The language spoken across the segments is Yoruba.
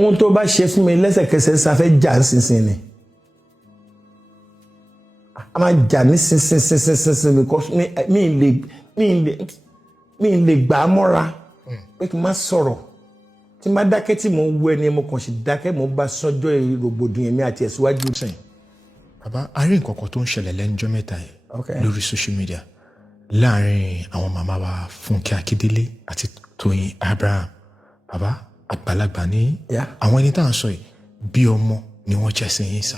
ohun tó bá ṣe fún mi lẹ́sẹ̀kẹsẹ̀ sa fẹ́ jà nísinsìnyí ni a máa jà nísinsìnyí because mi lè gbà á mọ́ra pé kí n má sọ̀rọ̀ tí n bá dákẹ́ tí mo ń wú ẹni mo kàn sì dákẹ́ mo bá sọ́jọ́ rògbòdìyàn mi àti ẹ̀síwájú sìn. Bàbá a rí nǹkan kan tó ń ṣẹlẹ̀ lẹ́nujọ́ mẹ́ta yìí lórí social media láàárín àwọn màmá wa Funke Akíndélé àti Toyin Abraham. Bàbá àgbàlagbà ní àwọn ẹni tá à ń sọ yìí bí ọmọ ni wọ́n jẹ́ sí yín sá.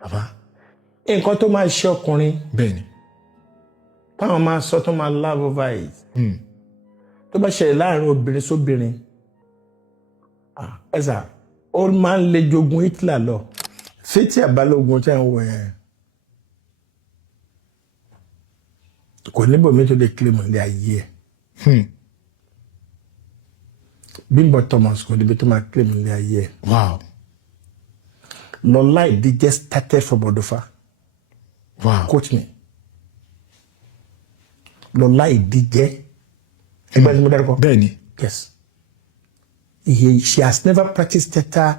Bàbá. Nǹkan tó máa ṣe ọkùnrin. Bẹ́ẹ̀ni. Táwọn máa sọ tó máa laugh over it. Tó bá ṣẹlẹ̀ láàárín obìnrin sóbìnrin. Ẹ̀sà ó máa ń le jogun Hitler lọ. Fẹ́tí àbálògùn tí a ń wọ̀ yẹn. Kò níbò mi tó lè claim ilé ayé ẹ̀. Bimbo Thomas kò níbi tó máa claim ilé ayé ẹ̀. Wow. Lọ́lá ìdíje started from Odofa. Wow. Quote me. Lọ́lá ìdíje. Ẹgbẹ́ tí mo dárúkọ. Bẹ́ẹ̀ni. Yes. She has never practiced theater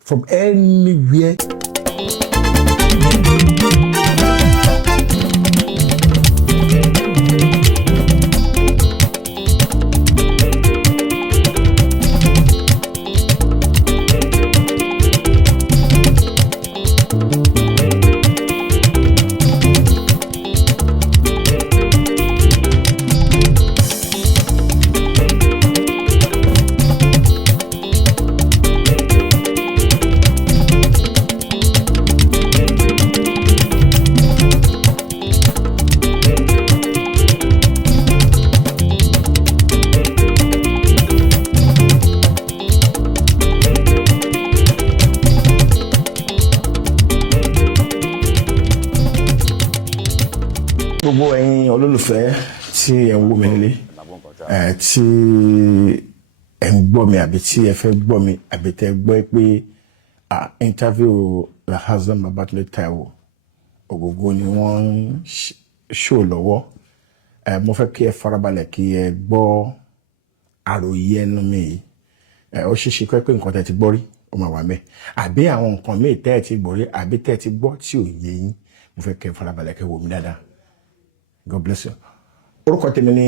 from anywhere. Gbogbo ẹ̀yin olólùfẹ́ tí ẹ ń wò mí nílé tí ẹ ń gbọ́ mi àbí tí ẹ fẹ́ gbọ́ mi àbí tẹ́ gbọ́ pé interview Hassan Babatunde Taiwo Ogogo ni wọ́n show lọ́wọ́ mo fẹ́ kí ẹ farabalẹ̀ kí ẹ gbọ́ àròyé ẹnu mi yìí ó ṣeéṣe pé nǹkan tẹ́ ti gbọ́ rí ó máa wà mẹ́ àbí àwọn nǹkan míì tẹ́ ẹ ti gbọ́ rí àbí tẹ́ ẹ ti gbọ́ tí ò yé yín mo fẹ́ kí ẹ farabalẹ̀ kí ẹ wò mí dáadáa. God bless you. Orúkọ tèmi ni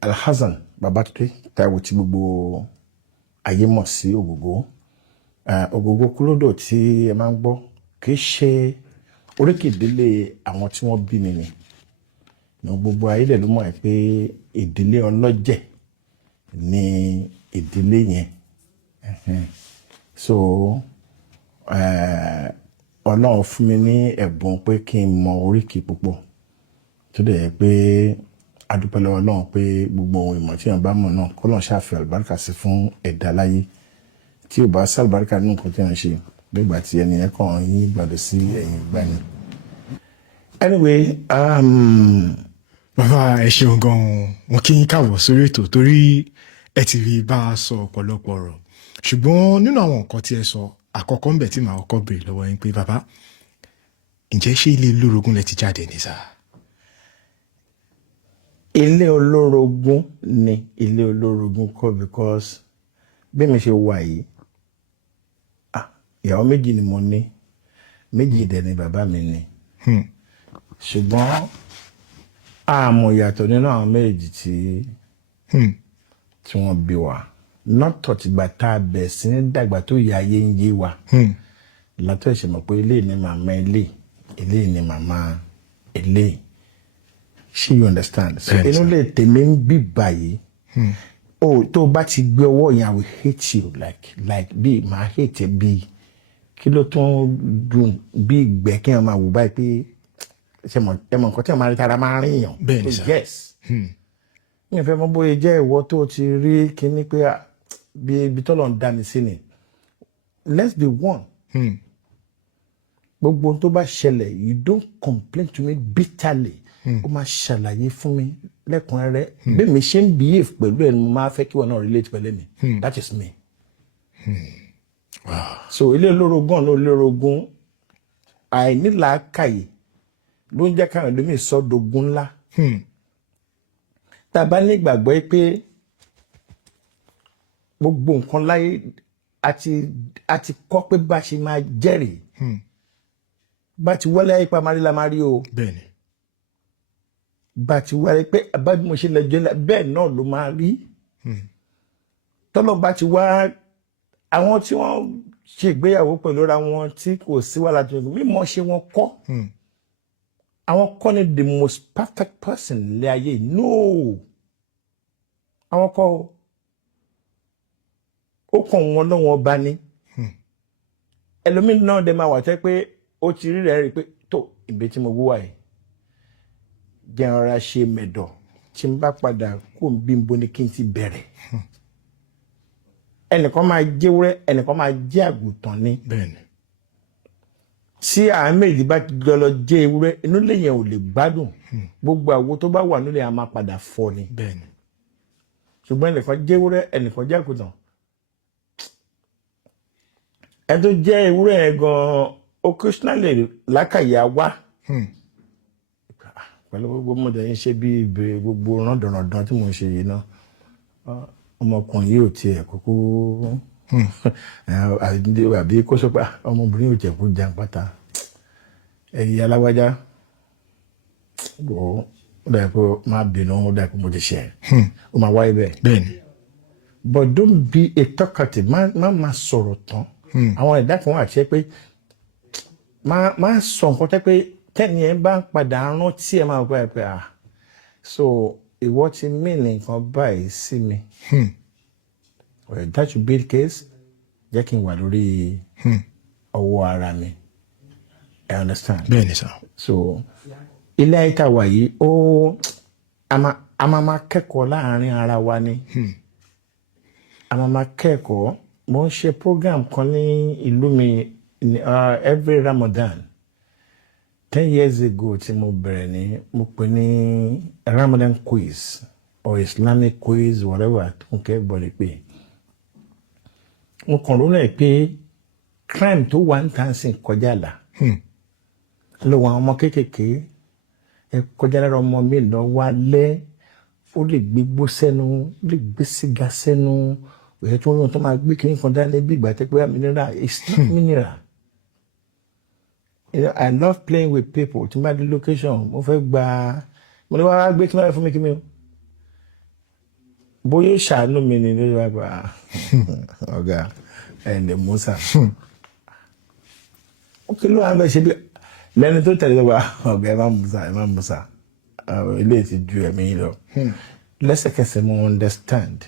Hassan Babatunde Taiwo tí gbogbo ayé mọ̀ sí Ogogo. Ogogo kúlódò tí ẹ máa ń gbọ́ kì í ṣe oríkìdílé àwọn tí wọ́n bí mi ni. Gbogbo ayé lè ló mọ̀ pé ìdílé ọlọ́jẹ̀ ni ìdílé yẹn. So Ọlọ́run fún mi ní ẹ̀bùn pé kí n mọ oríkì púpọ̀. Tó dẹ̀ pé adúpẹ́ lọ́wọ́ Ọlọ́run pé gbogbo ohun ìmọ̀ tí wọ́n bá mọ̀ náà k'Ọlọ́run ṣàfi àlùbáríkà sí fún ẹ̀dá láyé tí ò bá sí àlùbáríkà nínú nǹkan tí wọ́n ṣe nígbà tí ẹni yẹn kàn yín gbàdọ̀ sí ẹ̀yìn ìgbà ni. Anyway, bàbá ẹ ṣeun gan-an mo kí yín káàbọ̀ sórí ètò torí ẹ ti rí bá a sọ ọ̀pọ̀lọpọ̀ ọ̀rọ̀ ṣùgbọ́n nínú àwọn nǹkan tí ẹ sọ àkọ́kọ́ ńbẹ̀ tí màá kọ́kọ́ béèrè lọ́wọ́ yín pé bàbá ǹjẹ́ ṣé ilé olórogún lẹ ti jáde ní sáà? Ilé olórogún ni ilé olórogún kọ́ because bí mi ṣe wà yìí ìyàwó méjì ni mo ní méjì dẹ̀ ni bàbá mi ní ṣùgbọ́n àmọ́ ìyàtọ̀ nínú àwọn méjì tí wọ́n bí wa nọ́tọ̀ tìgbà tá a bẹ̀ sí ní dàgbà tó yà ayé ń yé wa látọ̀ ìṣẹ̀mọ̀ pé ilé ni màmá ilé ni màmá ilé. She understand. So inú lè tèmi ń bí báyìí. Tó bá ti gbé ọwọ́ yẹn I will hate you like bí màá hate bí kí ló tún dùn bí ìgbẹ́ kí wọ́n máa wò báyìí pé ṣe mọ̀ nǹkan tí wọ́n máa rí tara máa rí yàn. Bẹ́ẹ̀ni sá. Yes. Mi ò fẹ́ mọ̀ bóyá jẹ́ ìwọ tó ti rí kíní pé bí ibi tó lọ ń dá mi sí ni. Let's be one. Gbogbo tó bá ṣẹlẹ̀ you don't complain to me bitterly. Ó máa ṣàlàyé fún mi lẹ́kùnrẹ́rẹ́ bí mi ṣe ń behave pẹ̀lú ẹni mo máa fẹ́ kí wọn náà relate pẹ̀lú mi. That is me. Wow. So ilé olórogún ọ̀nà olórogún àìnílàákàyè ló ń jẹ́ káwọn ẹlòmíì sọ́dọ̀gún ńlá. Tá a bá ní ìgbàgbọ́ pé gbogbo nǹkan láyé àti kọ́ pé bá ṣe máa jẹ́rìí bá ti wọlé ayé pa marí la máa rí o bẹ́ẹ̀ni bá ti wọlé pé bá bí mo ṣe lè jẹ́ bẹ́ẹ̀ náà ló máa rí tọ́lọ́ bá ti wá àwọn tí wọ́n ṣe ìgbéyàwó pẹ̀lú ra wọn tí kò sí wàhálà tó yẹ mímọ̀ ṣe wọn kọ́ àwọn kọ́ ni the most perfect person lé ayé no àwọn kọ́ ó kàn wọn lọ́wọ́ ọba ní ẹlòmíín náà dẹ̀ máa wà tẹ́ pé ó ti rí rẹ̀ rí pé tó ìgbé tí mo wúwà yìí jẹ́ ọ̀rá ṣe mẹ̀dọ̀ tí n bá padà kó bí n bo ni kí n ti bẹ̀rẹ̀ ẹnìkan máa jẹ́ ewúrẹ́ ẹnìkan máa jẹ́ àgùntàn ní bẹ́ẹ̀ni tí àwọn méjì bá ti lọ jẹ́ ewúrẹ́ inú lè yẹn ò lè gbádùn gbogbo àwo tó bá wà nílẹ̀ a máa padà fọ́ ni bẹ́ẹ̀ni ṣùgbọ́n ẹnìkan jẹ́ ewúrẹ́ ẹnìkan jẹ́ àgùntàn ẹni tó jẹ́ ewúrẹ́ yẹn gan-an occasionally lákàyà wá pẹ̀lú gbogbo mọ̀dé yín ṣe bí ìbéèrè gbogbo rándanrandan tí mò ń ṣe yìí náà ọmọkùnrin yìí ò tiẹ̀ kókó àbí kó sọ pé ọmọbìnrin yóò tiẹ̀ kó jan pátá ẹ̀yìn alágbájá ó dà pé máa bínú ó dà pé mo ti ṣe ó máa wáyé bẹ́ẹ̀. bẹ́ẹ̀ni but don't be a talkative má sọ̀rọ̀ tán àwọn ẹ̀dá kan wà tí ẹ pé má sọ nǹkan tẹ́ pé tẹ́ni ẹ bá ń padà rántí ẹ máa gbọ́ ẹ pé so ìwọ ti mí nǹkan báyìí sí mi that should be the case jẹ́ kí n wà lórí ọwọ́ ara mi I understand. bẹ́ẹ̀ni sir. so ilé ayé tá a wà yìí ó a máa kẹ́kọ̀ọ́ láàárín ara wa ni a máa kẹ́kọ̀ọ́ mo ń ṣe program kan ní ìlú mi every Ramadan 10 years ago tí mo bẹ̀rẹ̀ ní mo pè ní Ramadan quiz or Islamic quiz whatever tó ń kẹ́ gbọ́dọ̀ pé mo kàn lónà ẹ̀ pé crime tó wà ń tàn sí kọjá là lọ́wọ́ àwọn ọmọ kéékèèké ẹ kọjá lára ọmọ mi lọ wá lẹ́ ó lè gbégbó sẹ́nu ó lè gbé sìgá sẹ́nu òye tó ń yàn tó máa gbé kí n kan dání bí ìgbà tẹ́ pé mineral it's not mineral. You know, I love playing with people. Tí n bá di location, mo fẹ́ gba mo ní wàá gbé kí n máa fún mi kí mi o. Bóyá ṣàánú mi ni lórí wa gba ọ̀gá ẹ̀ǹdẹ̀ Musa. Ó kí ló wà bẹ́ẹ̀ ṣe bí lẹ́ni tó tẹ̀lé wa ọ̀gá ẹ̀ má Musa ilé ti ju ẹ̀mí yìí lọ. Lẹ́sẹ̀kẹsẹ̀ mo understand.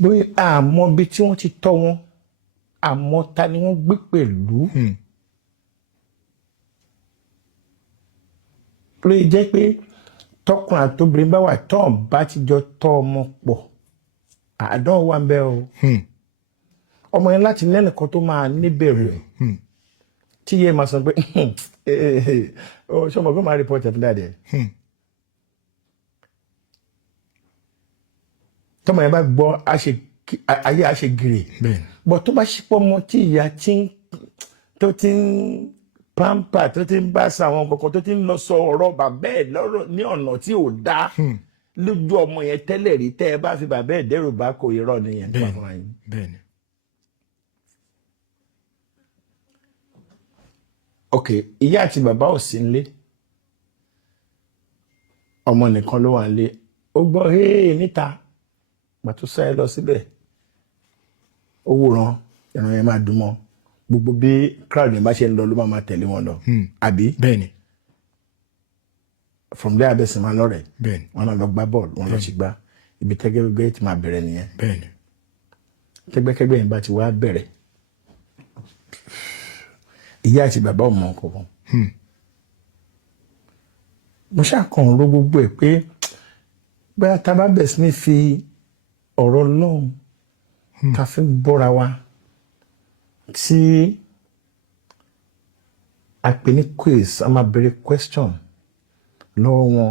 Bóyá àmọ́ bí tí wọ́n ti tọ́ wọn àmọ́ ta ni wọ́n gbé pẹ̀lú. Ló jẹ́ pé tọkùnrin àtobìnrin bá wà tọ́ bá ti jọ tọ́ ọmọ pọ̀ àdánwò wà ń bẹ o ọmọ yẹn láti lẹ́nìkan tó máa níbẹ̀rẹ̀ tí yẹ máa sọ pé ṣọmọ pé máa report ẹ̀ fún dáadé tọmọ yẹn bá gbọ́ ayé àṣẹ gírè bọ̀ tó bá ṣípọ̀ mọ́ tí ìyá tó ti ń pampa tó ti ń bá sa àwọn kankan tó ti ń lọ sọ ọ̀rọ̀ bàbá ẹ̀ lọ́rọ̀ ní ọ̀nà tí ò dáa lójú ọmọ yẹn tẹ́lẹ̀ rí tẹ́ ẹ bá fi bàbá ẹ̀ dẹ́rù bá kò irọ́ nìyẹn. bẹ́ẹ̀ni. ok ìyá àti bàbá ò sí nílé ọmọ nìkan ló wà nílé ó gbọ́ hey níta pàtó sáyé lọ síbẹ̀ ó wòran ìran yẹn máa dùn mọ́ gbogbo bí crowd yẹn bá ṣe ń lọ ló máa tẹ̀lé wọn lọ àbí. bẹ́ẹ̀ni. from there abẹ́sẹ̀ máa lọ rẹ̀ bẹ́ẹ̀ni. wọn náà lọ gbá bọ́ọ̀lù wọn lọ sí gbá ibi tẹ́gbẹ́gbẹ́ ti máa bẹ̀rẹ̀ nìyẹn. bẹ́ẹ̀ni. tẹ́gbẹ́kẹ́gbẹ́ yẹn bá ti wá bẹ̀rẹ̀ ìyá àti bàbá ò mọ nǹkan. mo ṣàkàn ro gbogbo ẹ̀ pé bóyá tá a bá bẹ̀ sí ní fi ọ̀rọ̀ lọ́hùn ká fi bọ́ra wa tí a pè ní quiz a máa bèrè question lọ́wọ́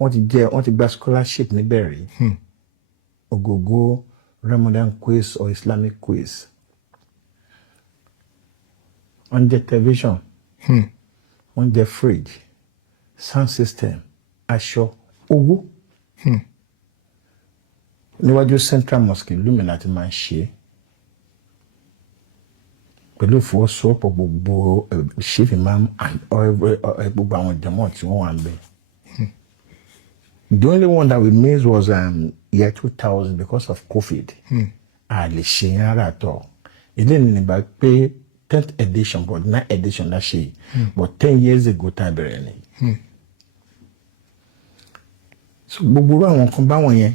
wọ́n ti gba scholarship níbẹ̀ rí Ogogo Ramadan quiz or Islamic quiz wọ́n jẹ́ television wọ́n jẹ́ fridge sound system aṣọ owó níwájú Central Mosque Lumina ti máa ń ṣe pẹ̀lú ìfọwọ́sowọ́pọ̀ gbogbo chief imam and gbogbo àwọn jàmáà tí wọ́n wà ń bẹ̀. The only one that we missed was year 2000 because of COVID. A lè ṣe yẹn ara tọ̀. Ilé ìnìbà pé 10th edition but 9th edition la ṣe but 10 years ago tá a bẹ̀rẹ̀ ni. So gbogbo àwọn kan báwọn yẹn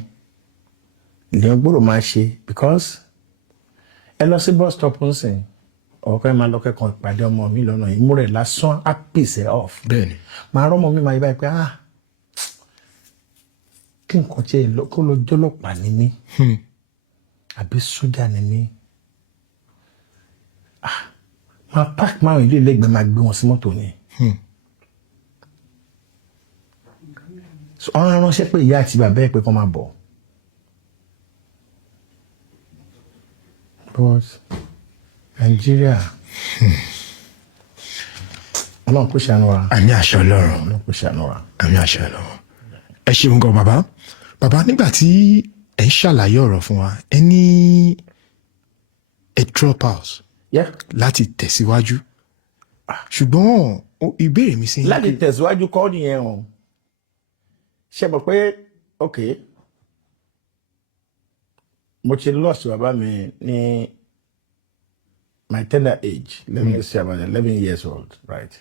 lèyàn gbọ́dọ̀ máa ṣe because ẹ lọ sí bus stop ń sìn ọkọ ẹ máa lọ kẹ́kọ̀ọ́ ìpàdé ọmọ mi lọ́nà ìmúrẹ̀ lásán á pèsè off. Bẹ́ẹ̀ni. Màá rọ́mọ mi máa yí báyìí pé kí nǹkan tí kó lọ jọlọ́pàá ní mí àbí sójà ní mí máa park márùn ilé ìlẹ́gbẹ̀ẹ́ máa gbé wọn sí mọ́tò ni. Ọ̀rọ̀ ránṣẹ́ pé ìyá àti bàbá ẹ̀ pé kó máa bọ̀. But Nigeria Ọlọ́run kò ṣàánú wa. Àmì àṣẹ Ọlọ́run. Ọlọ́run kò ṣàánú wa. Àmì àṣẹ Ọlọ́run. Ẹ ṣeun gan bàbá. Bàbá nígbà tí ẹ ń ṣàlàyé ọ̀rọ̀ fún wa ẹ ní ẹ drop out láti tẹ̀síwájú ṣùgbọ́n ìbéèrè mi sí. Láti tẹ̀síwájú kọ́ nìyẹn o ṣe mọ̀ pé ok mo ti lost bàbá mi ní my tender age let me say about 11 years old right.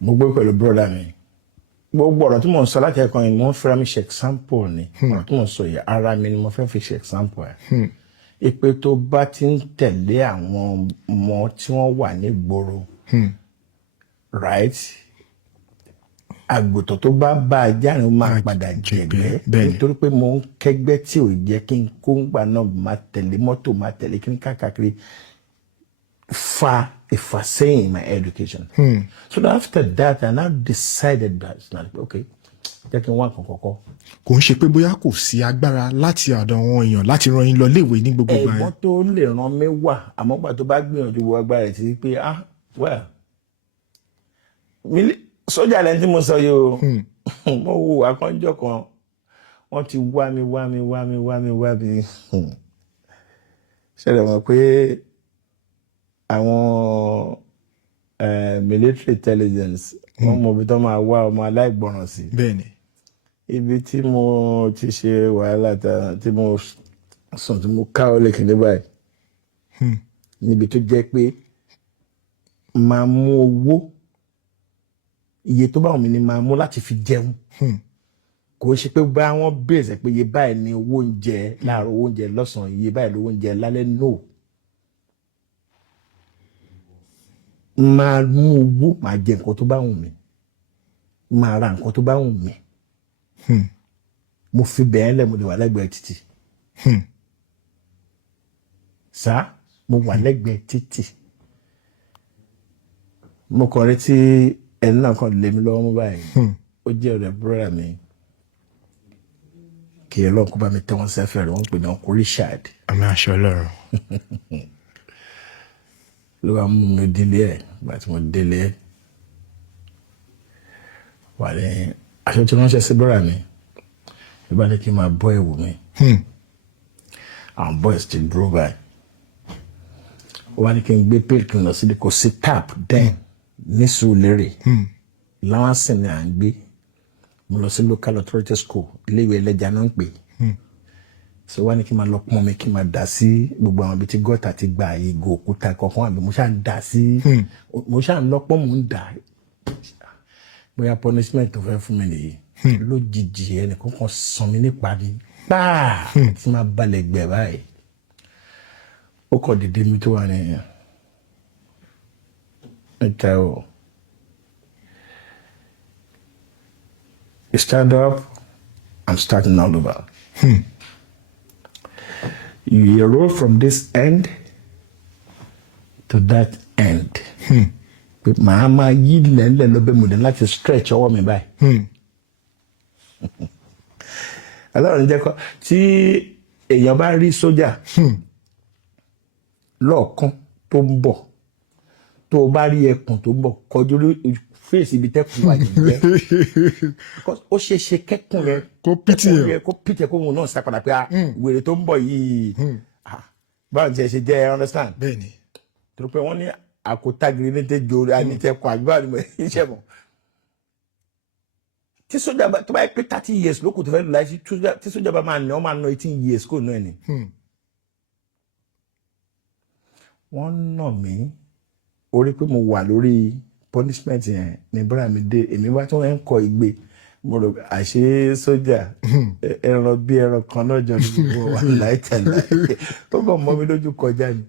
Mo gbé pẹ̀lú brother mi gbogbo ọ̀rọ̀ tí mo ń sọ láti ẹ̀kọ́ yìí mo ń fẹ́ra mi ṣe example ni ọ̀rọ̀ tí mo ń sọ yìí ara mi ni mo fẹ́ fi ṣe example ẹ̀. Ìpè tó bá ti ń tẹ̀lé àwọn ọmọ tí wọ́n wà ní ìgboro right àgùntàn tó bá ajá ni ó máa padà jẹ̀gbẹ́ nítorí pé mo ń kẹ́gbẹ́ tí ò jẹ́ kí n kó ń gbà náà máa tẹ̀lé mọ́tò máa tẹ̀lé kí n káàkiri fa ìfàsẹ́yìn my education. So after that I now decided that okay jẹ́ kí n wá nǹkan kọ̀ọ̀kan. Kò ń ṣe pé bóyá kò sí agbára láti ọ̀dọ̀ àwọn èèyàn láti rán yín lọ léèwé ní gbogbo ìgbà yẹn. Ẹ̀gbọ́n tó lè ràn mí wà àmọ́ gbà tó bá gbìyànjú wo agbára ẹ̀ ti pé well sójà lẹ́ni tí mo sọ yìí o mo wo akọ́njọ́ kan wọ́n ti wá mi ṣẹlẹ̀ mọ̀ pé àwọn military intelligence wọ́n mọ̀ bí tó máa wá ọmọ aláìgbọràn sí. Bẹ́ẹ̀ni. Ibi tí mo ti ṣe wàhálà tí mo sùn tí mo ká ọ lẹ́kìn ní báyìí níbi tó jẹ́ pé máa mú owó iye tó bá wù mí ni máa mú láti fi jẹun kò ṣe pé bá wọn bèèrè pé iye báyìí ni owó oúnjẹ láàárọ̀ owó oúnjẹ lọ́sàn-án iye báyìí lówó oúnjẹ lálẹ́ no. Máa mú owó máa jẹ nǹkan tó bá wù mí máa ra nǹkan tó bá wù mí mo fi bẹ́ẹ̀ lẹ̀ mo lè wà lẹ́gbẹ̀ẹ́ títì sá mo wà lẹ́gbẹ̀ẹ́ títì mo kàn rí tí ẹni náà kàn lé mi lọ́wọ́ mú báyìí ó jẹ́ ọ̀rẹ́ búrọ́dà mi kì í lọ́n kó bá mi tẹ́ wọn sẹ́fẹ̀ rẹ̀ wọ́n pè ní ọkùnrin Richard. Àmì àṣẹ Ọlọ́run. Ló wá mú mi délé ẹ̀ gbà tí mo délé wà ní aṣọ tí wọ́n ṣe sí búrọ́dà mi ló bá ní kí n máa bọ́ ẹ̀wù mi àwọn boys ti dúró báyìí ó wá ní kí n gbé pale kí n lọ sí kò sí tap den ní Sùúrùlérè láwọn sìn ní à ń gbé mo lọ sí local authority school iléèwé ẹlẹ́jà náà ń pè so wá ní kí n máa lọ pọn mi kí n máa dà sí gbogbo àwọn ibi tí gọ́tà ti gba ìgò òkúta kọ̀ọ̀kan àbí mo ṣáà ń dà sí mo ṣáà ń lọ́pọ̀ mo ń dà bóyá punishment tó fẹ́ fún mi nìyí lójijì ẹnìkan kan sàn mí nípa ni páà tí máa balẹ̀ gbẹ̀ báyìí ó kọ̀ dédé mi tó wà ní Taiwo. You stand up, I'm starting all over. You roll from this end to that end. Màá máa yí lẹ́lẹ̀ lọ́bẹ̀ mo dé láti stretch ọwọ́ mi báyìí. Ọlọ́run jẹ́ kọ́ tí èèyàn bá rí sójà lọ́ọ̀kan tó ń bọ̀ tó o bá rí ẹkùn tó ń bọ̀ kọjú fèsì ibi tẹ́kùn wà nígbẹ́ ó ṣe ṣe kẹ́kùn yẹn kó pìtì kó wọn náà sá padà pé wèrè tó ń bọ̀ yìí báwo ti ẹ ṣe jẹ́ understand. bẹ́ẹ̀ni. torí pé wọ́n ní àkótágiri ní tẹ́ jòrò àní tẹ́ kọ́ àgbà ni mo iṣẹ́ mọ̀. tí sójà bá tó bá yẹ pé 30 years ló kù tó fẹ́ lò láì sí tí sójà bá máa ná 18 years kò náà ni. wọ́n nà mí orí pé mo wà lórí punishment yẹn ní bọ́dà mi dé èmi bá tún ń kọ ìgbé mo rò àṣé sójà ẹran bí ẹran kan náà jọ ní gbogbo wa láìtẹ̀láì ó kàn mọ́ mi lójú kọjá ni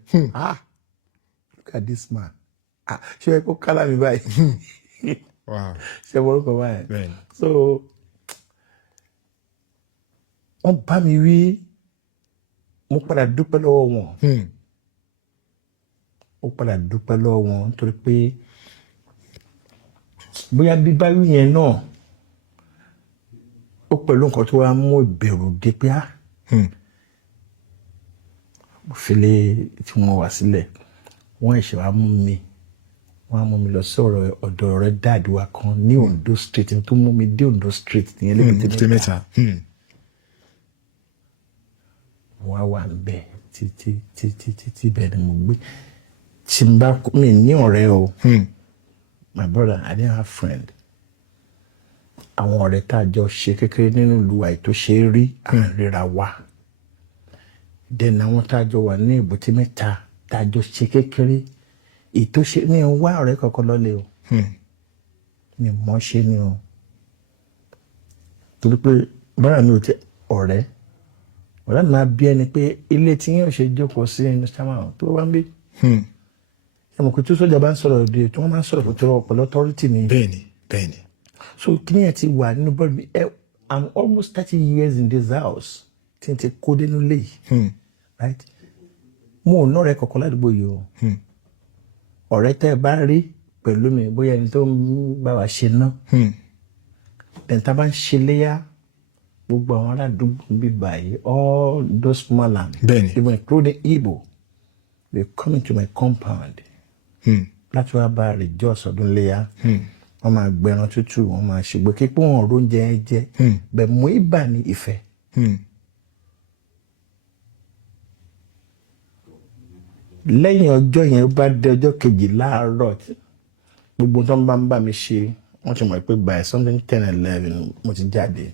look at this man ṣé ẹ kó kálá mi báyìí ṣé mo rúkọ báyìí so wọ́n bá mi wí mo padà dúpẹ́ lọ́wọ́ wọn ó padà dúpẹ́ lọ́wọ́ wọn nítorí pé bóyá bíbá wí yẹn náà ó pẹ̀lú nǹkan tó wá mú ìbẹ̀rù dé pé òfìlẹ̀ tí wọ́n wá sílẹ̀ wọ́n ẹ̀ṣẹ̀ wá mú mi wọ́n á mú mi lọ sí ọ̀dọ̀ ọ̀rẹ́ dáàdì wa kan ní Ondo street tó mú mi dé Ondo street ní Elébùté Mẹ́ta wọ́n á wà níbẹ̀ títí bẹ́ẹ̀ ni mo gbé tí n bá mi ní ọ̀rẹ́ o my brother I didn't have friend àwọn ọ̀rẹ́ tá a jọ ṣe kékeré nínú ìlú wa ètò ṣe é rí àríra wa then àwọn tá a jọ wà ní Èbúté Mẹ́ta tá a jọ ṣe kékeré ètò ṣe ní wá ọ̀rẹ́ kankan lọ́lẹ̀ o ní mọ́ ṣe ni o torí pé bára mi ò tẹ ọ̀rẹ́ mi máa bí ẹni pé ilé tí yóò ṣe jókòó sí ẹni sáwọn tó wá ń bí ẹ mọ̀ pé tí sójà bá ń sọ̀rọ̀ òde tí wọ́n máa ń sọ̀rọ̀ pẹ̀lú authority ni. bẹ́ẹ̀ni. so kí ni ẹ ti wà nínú bọ́ọ̀lù mi I'm almost 30 years in this house tí n ti kó dénú lé yìí right mo ò nọ́ọ̀rẹ́ kọ̀ọ̀kan ládùúgbò yìí o ọ̀rẹ́ tẹ́ ẹ bá rí pẹ̀lú mi bóyá ẹni tó ń bá wa ṣe ná ẹ̀ńtà bá ń ṣe léyà gbogbo àwọn aládùúgbò bíi báyìí all those Malam even including Iyabo they come into my compound láti wá bá rejoice ọdún léyà wọ́n máa gbẹran tútù wọ́n máa ṣègbè kí pé wọ́n róúnjẹ ẹ jẹ bẹ́ẹ̀ mú ibà ní ìfẹ́. lẹ́yìn ọjọ́ yẹn ó bá dé ọjọ́ kejì láàárọ̀ gbogbo tó ń bá mi ṣe wọ́n ti mọ̀ pé by something 10-11 mo ti jáde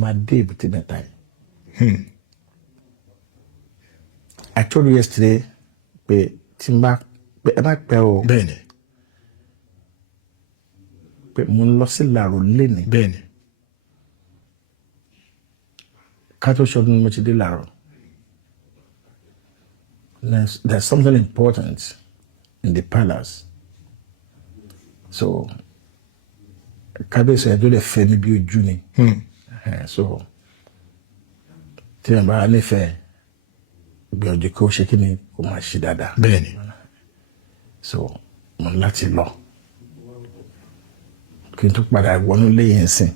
máa dé Èbúté Mẹ́ta yìí. I told you yesterday pé tí n bá pé ẹ má pẹ́ o. bẹ́ẹ̀ni. pé mo ń lọ sí Làró léni. bẹ́ẹ̀ni. ká tó ṣọdún mo ti dé Làró. There's something important in the palace. So kábíyèsí ẹ̀ tó lè fẹ́ mi bí ojú ni. So tí ẹ̀ bá nífẹ̀ẹ́ gbìyànjú kó ṣe kí ni kó máa ṣe dáadáa. bẹ́ẹ̀ni. So mo ní láti lọ kí n tó padà wọnú lẹ́yìn sìn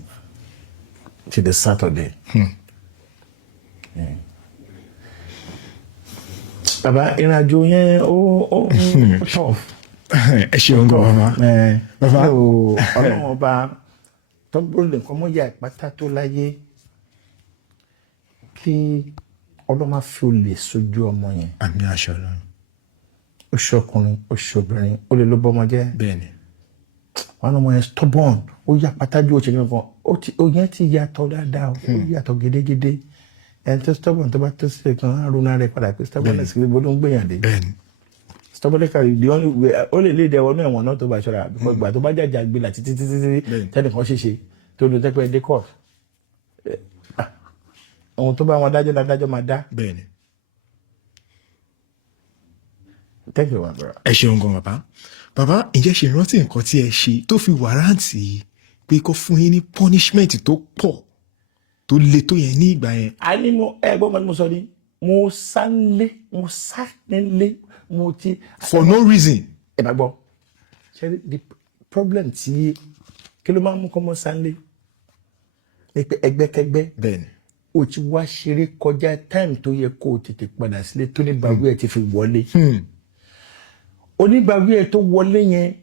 till the Saturday. Bàbá ìrìnàjò yẹn ó tọ̀. ẹ ṣeun gan bàbá. Ọlọ́run ọba tó ń bọ̀ nǹkan mọ́ yà ìpátá tó láyé kí Ọlọ́run máa fi olè sójú ọmọ yẹn. àmì àṣọ lọ. ó ṣọkùnrin ó ṣobìnrin ó lè ló bọ́mọ jẹ́. bẹ́ẹ̀ni. wọn ọmọ yẹn stubborn ó yà pátájú ó ṣe nǹkan ó yẹn ti yàtọ̀ dáadáa ó yàtọ̀ gédégédé ẹni tó stubborn tó bá tó sílẹ̀ kan á ronú rẹ̀ padà pé stubborn ẹ̀sìn gbogbo ló ń gbèyàn dé. bẹ́ẹ̀ni. stubborn ẹ̀ka the only way ó lè léde ẹ̀wọ̀n ẹ̀wọ̀n náà tó bá ṣọ́ra because ìgbà tó bá jàjà gbé láti títí tẹ́nìkan ṣèṣe tó ló tẹ́pẹ́ dé court ohun tó bá wọn dájọ́ ládájọ́ máa dá. bẹ́ẹ̀ni. Thank you, my brother. ẹ ṣeun gan bàbá ǹjẹ́ ṣe rántí nǹkan tí ẹ ṣe tó fi wàrántì pé kó fún yín ní punishment tó pọ̀ tó le tó yẹn ní ìgbà yẹn. a ní mo ẹgbọ́n mi mo sọ ni mo sá nílé mo ti. for no reason. ẹ bá gbọ́ ṣe the problem tí kí ló máa ń mú kọ́ mọ́ sá nílé ni pé ẹgbẹ́kẹgbẹ́. bẹ́ẹ̀ni. o ti wá ṣeré kọjá time tó yẹ kó o tètè padà sílé tó ní bàbá ẹ ti fi wọlé. oníbàbí ẹ tó wọlé yẹn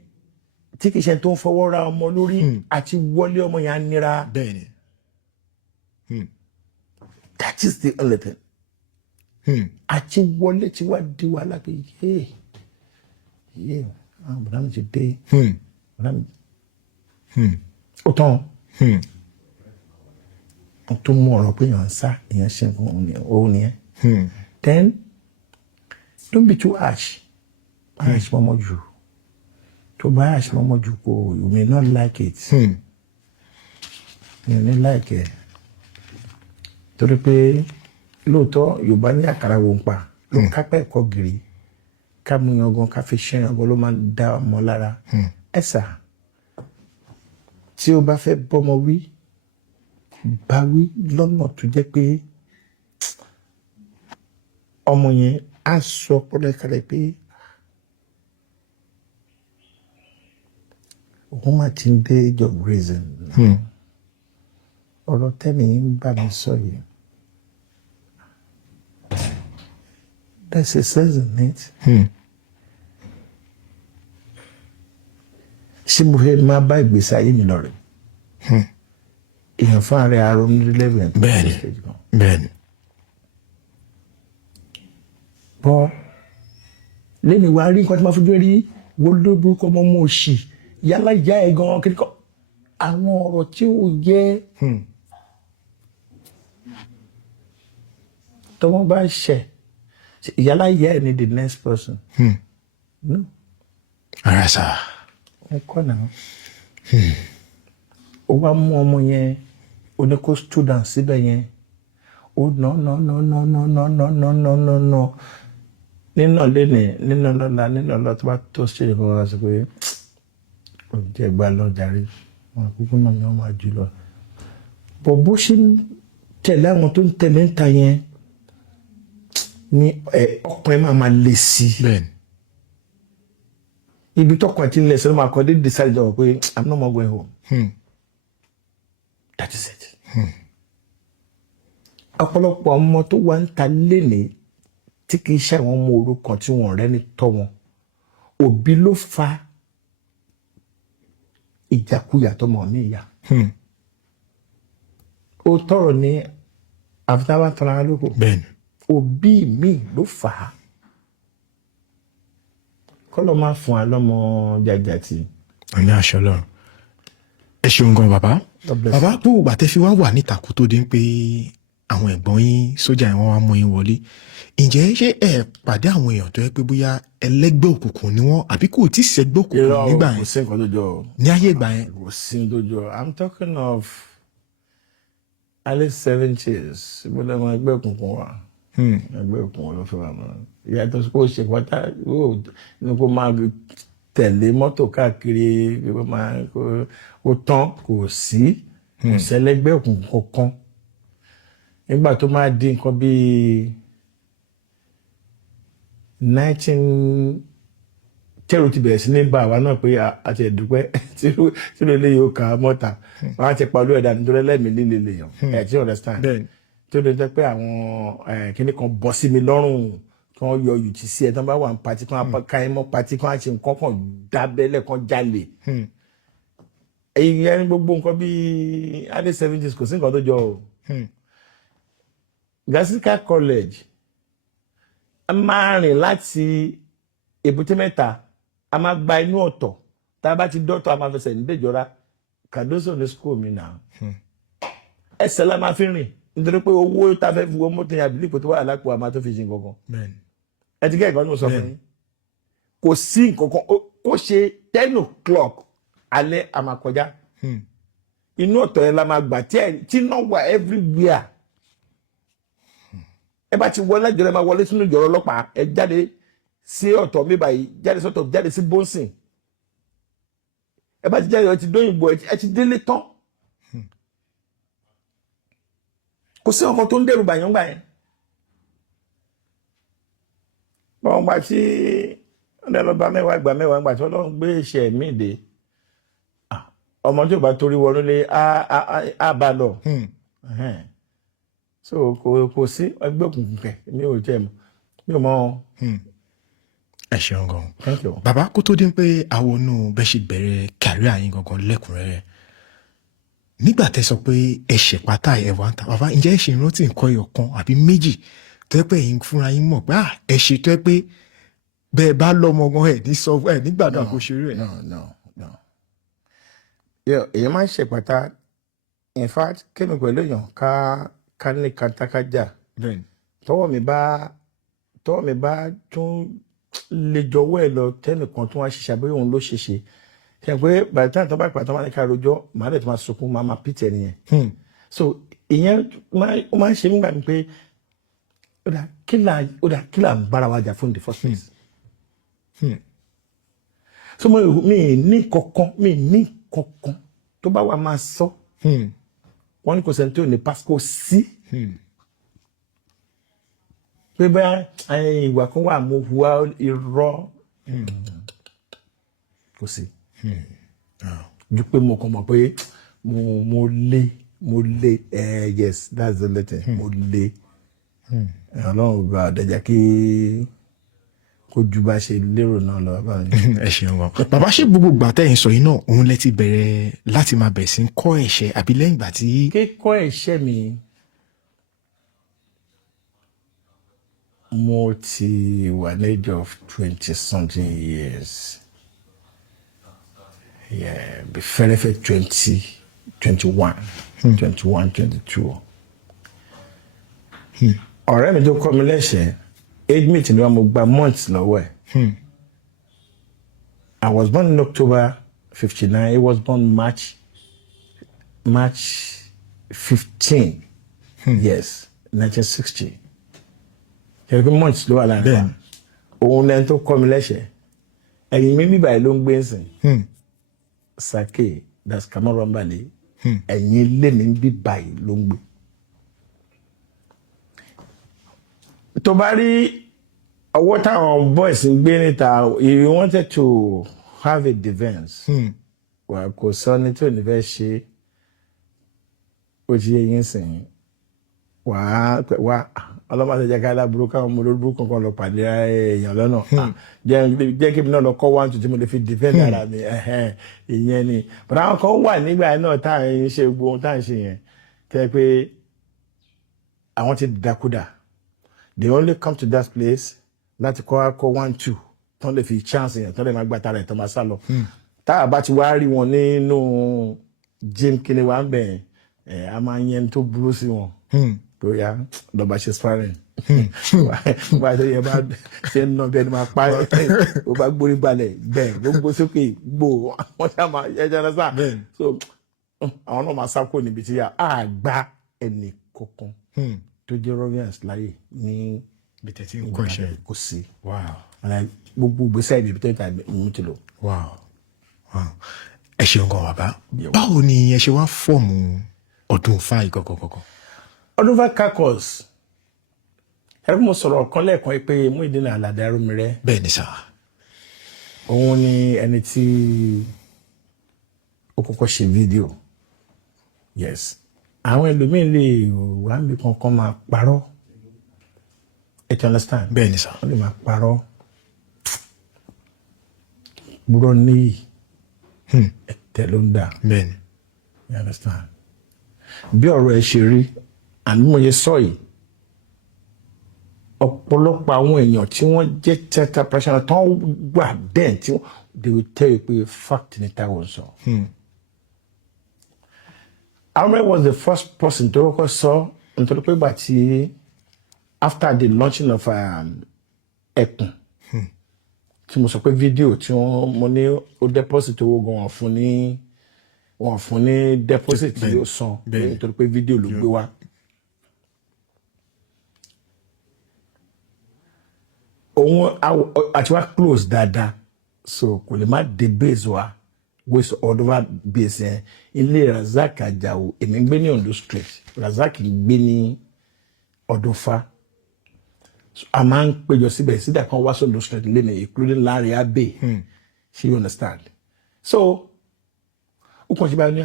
tí kìí ṣe tó ń fọwọ́ ra ọmọ lórí àti wọlé ọmọ yẹn á nira. bẹ́ẹ̀ni. that is the only thing. àti wọlé tí wàá di wàhálà pé àwọn bọ̀dá mi ti dé bọ̀dá mi ó tán tó mú ọ̀rọ̀ pé èèyàn ń sá èèyàn ṣe nǹkan òun nìyẹn then don't be too harsh mọ́mọ́ jù tó bá harsh mọ́mọ́ jù kò you may not like it you may like it torí pé lóòótọ́ Yorùbá ní àkàrà wò ń pa ló kápẹ́ ẹ̀kọ́ gírí ká mú yangan ká fi ṣe yangan ló máa ń dá ọmọ lára ẹ̀sà tí o bá fẹ́ bọ́mọ wí bá wí lọ́nà tó jẹ́ pé ọmọ yẹn á sọ pọ́lẹ́kálẹ̀ pé òun máa ti ń dé age of reason ọ̀rọ̀ tẹ́mi ń bá mi sọ yìí there's a sense in it. ṣé mo fẹ́ máa bá ìgbésí ayé mi lọ rẹ̀ èèyàn fún ààrẹ àrùn nílẹ̀wẹ̀ bẹ́ẹ̀ni bọ́ lẹ́nu wa rí nǹkan tí wọ́n fojú rí wo ló burúkú ọmọ ọmọ òṣì yálà ìyá ẹ̀ gan-an kí ni kọ́ àwọn ọ̀rọ̀ tí ó yẹ tọ́wọ́n bá ṣẹ̀ yálà ìyá ẹ̀ ni the next person. No. Ara sá. Ẹ kọ́ náà. Ó wá mú ọmọ yẹn oníkó student síbẹ̀ yẹn ó nà nínà lẹ́nì nínà lọ́la nínà lọ́la tó bá tó ṣe ìfọwọ́ wá sí pé ó jẹ́ ìgbà lọ jàre wọn kúkú náà ni wọ́n máa jù lọ. Bọ̀ bó ṣe ń tẹ̀lé àwọn tó ń tẹ̀lé ń ta yẹn ni ọkùnrin máa le sí i. Bẹ́ẹ̀ni. Ibi tọkùnrin ti ń lẹ̀ sẹ́nu máa kọ́ dé decide jọ pé I'm no more going home. That is it. Ọ̀pọ̀lọpọ̀ ọmọ tó wà ń ta lénìí tí kì í ṣe àwọn ọmọ òrukàn tí wọ́n rẹ́ni tọ́ wọn òbí ló fa ìjàkuyà tọmọ mi ìyá. Ó tọrọ ní àfitáwá tọ́ra lóko. Bẹ́ẹ̀ni. Òbí mi ló fà á kọ́lọ́ máa fún wa lọ́mọ jàjàtì. Àmì àṣẹ Ọlọ́run. Ẹ ṣeun gan bàbá. Bàbá tó wà tẹ́ fi wá wà níta kó tó dé pé àwọn ẹ̀gbọ́n yín sójà yẹn wọ́n wá mú yín wọlé. Ǹjẹ́ ṣé ẹ pàdé àwọn èèyàn tó yẹ pé bóyá ẹlẹ́gbẹ́ òkùnkùn ni wọ́n àbí kò tí ì ṣẹgbẹ́ òkùnkùn nígbà yẹn? Kò sí nǹkan tó jọ. Ní ayé ìgbà yẹn. Kò sí nǹkan tó jọ. I'm talking of early 70s. Mo lè mọ ẹgbẹ́ òkùnkùn wa. Ẹgbẹ́ òkùnkùn ló fẹ́ wà mọ́. Ìyàtọ̀ sí kó ṣe pátá ní kó máa tẹ̀lé mọ́tò káàkiri kó tán kò sí ẹlẹ́gbẹ́ òkùnkùn kankan. Nígbà tó máa di nǹkan bíi 19 tẹ́rù ti bẹ̀rẹ̀ sí ní bá àwa náà pé àti ẹ̀dúpẹ́ tí ló lè yóò kà á mọ́ta wọ́n á ti pa olú ẹ̀dá nítorí ẹlẹ́mìí líle lèèyàn ẹ̀ tí you understand tó lè jẹ́ pé àwọn kíní kan bọ́ sí mi lọ́rùn kí wọ́n yọ yùtì sí ẹ̀ tí wọ́n bá wà ní pati kí wọ́n ká ẹ̀ mọ́ pati kí wọ́n á ṣe nǹkan kan dábẹ́lẹ̀ kan jalè ẹ̀yìn gbogbo nǹkan bíi early 70s kò sí nǹkan tó jọ o. Gasika College a máa rìn láti Èbúté Mẹ́ta a máa gba inú ọ̀tọ̀ tá a bá ti dọ́tọ̀ a máa fẹsẹ̀ ní Dèjọ́ra Kàdóso ní school mi náà ẹsẹ̀ la máa fi rìn nítorí pé owó tá a fẹ́ fi wọ́n mọ́tò yẹn àbílípò tó wà lápò a máa tó fi ṣe nǹkan kan ẹ ti gẹ́ ẹ̀kọ́ ní mo sọ fún yín kò sí nǹkan kan kó ṣe 10 o'clock alẹ́ a máa kọjá inú ọ̀tọ̀ yẹn la máa gbà tí náà wà everywhere. Ẹ bá ti wọlé ìjọba ẹ máa wọlé sínú ìjọba ọlọ́pàá ẹ jáde sí ọ̀tọ̀ mi báyìí jáde sọ́tọ̀ jáde sí bóńsìn ẹ bá ti jáde ẹ ti dóyìnbó ẹ ti délé tán kò sí ọkọ tó ń dẹrù bàyàn gbà yẹn bọ́n gbà tí ọ̀dẹ lọ́ba mẹ́wàá gbà gbà tí Ọlọ́run gbé iṣẹ́ mi dé ọmọ tí ò bá torí wọnú lé á bá lọ. So kò sí ẹgbẹ́ òkùnkùn kẹ mi ò jẹ́ mi ò mọ. Ẹ ṣeun gan. Thank you. Bàbá kó tó dín pé àwọn onú bẹ́ẹ̀ ṣe bẹ̀rẹ̀ kárí àyín gangan lẹ́kùnrẹ́rẹ́ nígbà tẹ́ sọ pé ẹ ṣe pátá ẹ̀ wá ń ta bàbá ǹjẹ́ ẹ ṣe ìrántí nǹkan ẹyọ kan àbí méjì tó yẹ pé ẹ̀yin fúnra yín mọ̀ pé ẹ ṣe tó yẹ pé bẹ́ẹ̀ bá lọ́mọ gan ẹ̀ ní sọ ẹ̀ nígbàdàn kò ṣeré ẹ̀. no. Èèyàn máa ń ṣe pátá in fact kémi pẹ̀lú èèyàn ká ní kàtàkàjà tọwọ́ mi bá tún lè jọ̀wọ́ ẹ̀ lọ tẹ́nìkan tó wá ṣiṣẹ́ àbí òun ló ṣe ṣe pé by the time tó bá pàtó máa ní ká rojọ́ màá dẹ̀ tó máa sunkún máa pìtì ẹ̀ nìyẹn so ìyẹn ó máa ń ṣe nígbà mi pé ó dà kí là ń bára wa jà fún the first place so mi ní kankan tó bá wà máa sọ wọ́n ní kò sẹ́ni tó ní pásítọ̀ sí pé bá ìwà kan wà mo hùwà irọ́ kò sí ju pé mo kàn mọ̀ pé mo lé yes that's the letter mo lé ọlọ́run gba àdẹ́jà kí kó ju bá ṣe lérò náà lọ bá mi. ẹ ṣeun wọn bàbá ṣe gbogbo ìgbà tẹ́yìn sọ yìí náà òun lẹ ti bẹ̀rẹ̀ láti máa bẹ̀rẹ̀ sí kọ́ ẹ̀ṣẹ̀ àbí lẹ́yìn ìgbà tí. kíkọ́ ẹ̀ṣẹ̀ mi mo ti wà ní age of 20 something years bí fẹ́rẹ́fẹ́ 21 22 ọ̀rẹ́ mi tó kọ́ mi lẹ́sẹ̀ age mate ni wọ́n mo gba months lọ́wọ́ ẹ̀. I was born in October 59. He was born March 15. Yes, 1960. Every month ló wà láàrin wa. Òun lẹ́nu tó kọ́ mi lẹ́sẹ̀. Ẹ̀yìn mi bíbá ẹ̀ ló ń gbé nsìn. Sake, that's Cameroon Valley. Ẹ̀yìn ilé mi bíbá ẹ̀ ló ń gbé. Tó bá rí ọwọ́ táwọn boys ń gbé níta, he wanted to have a defense. Wà kò sọ ní tó ní fẹ́ ṣe ó ti yé yín sìn. Wà ọlọ́mọ àti ẹ̀jẹ̀ ká burúkú káwọn ọmọ olórúkú kankan lọ pàdé èèyàn lọ́nà. Jẹ́ kí mi náà lọ kọ́ 1 2 tí mo lè fi defend ara mi. Ìyẹn ni. But àwọn kan wà nígbà náà tá à ń ṣe gbogbo ohun tá à ń ṣe yẹn. Tẹ́ pé àwọn ti dàkúdà. They only come to that place láti kọ́ 1 2 tán lè fi chance yẹn tán lè máa gbà tara ẹ̀ tán máa sá lọ. Tá a bá ti wá rí wọn nínú gym kíni wà ń bẹ̀ a máa yẹn tó burú sí wọn. Tó yá lọ́ba ṣe sparring. Wà á yẹ bá ṣe ń ná bí ẹni máa pa ẹ̀ ó bá gbórí balẹ̀ bẹ́ẹ̀ gbogbo sókè gbò wọ́n ṣá máa ẹja náà sá. So àwọn náà máa sá kó níbi tí yà á gbá ẹnì kankan tó jẹ́ Rovians láyé ní bìtẹ̀tì ń kọ́ iṣẹ́ kò sí. Gbogbo gbèsè ibi tó ń ta ìmú ti lò. Ẹ ṣeun gan bàbá báwo ni ẹ ṣe wá fọ́ọ̀mù ọdún Ifá ìkọ̀kọ̀kọ̀kọ̀. ọdún Ifá caucus ẹ̀rọ mo sọ̀rọ̀ kan lẹ́ẹ̀kan pé Muyideen Aládé Arómiré. bẹ́ẹ̀ ni sà. òun ni ẹni tí ó kọ́kọ́ ṣe fídíò yes àwọn ẹlòmíín lè wà níbi kankan máa parọ́ you understand. bẹ́ẹ̀ ni sà. wọ́n lè máa parọ́ gbúrọ́ níyì ẹ̀tẹ̀ ló ń dà. bẹ́ẹ̀ ni. you understand. bí ọ̀rọ̀ ẹ ṣe rí àní mo yẹ sọ yìí ọ̀pọ̀lọpọ̀ àwọn èèyàn tí wọ́n jẹ́ theatre professional tán wà bẹ́ẹ̀ tí they will tell you pé fact ni Taiwo sọ. Arómiré was the first person to kọ́kọ́ sọ nítorí pé ìgbà tí after the launching of Ẹkùn tí mo sọ pé fídíò tí mo ní ó deposit owó gan wọ́n fún ní deposit tí ó san nítorí pé fídíò ló gbé wá. Òun àti wá close dáadáa so kò lè má dé base wa wíṣọ ọdún wa base yẹn ilé Razak Ajao èmi gbé ní Ondo street Razak gbé ní Ọdúnfà a máa ń péjọ síbẹ̀ sídà kan wá sí Ondo street lẹ́nu including Larry Abe she understand so ó kàn sí báyìí ní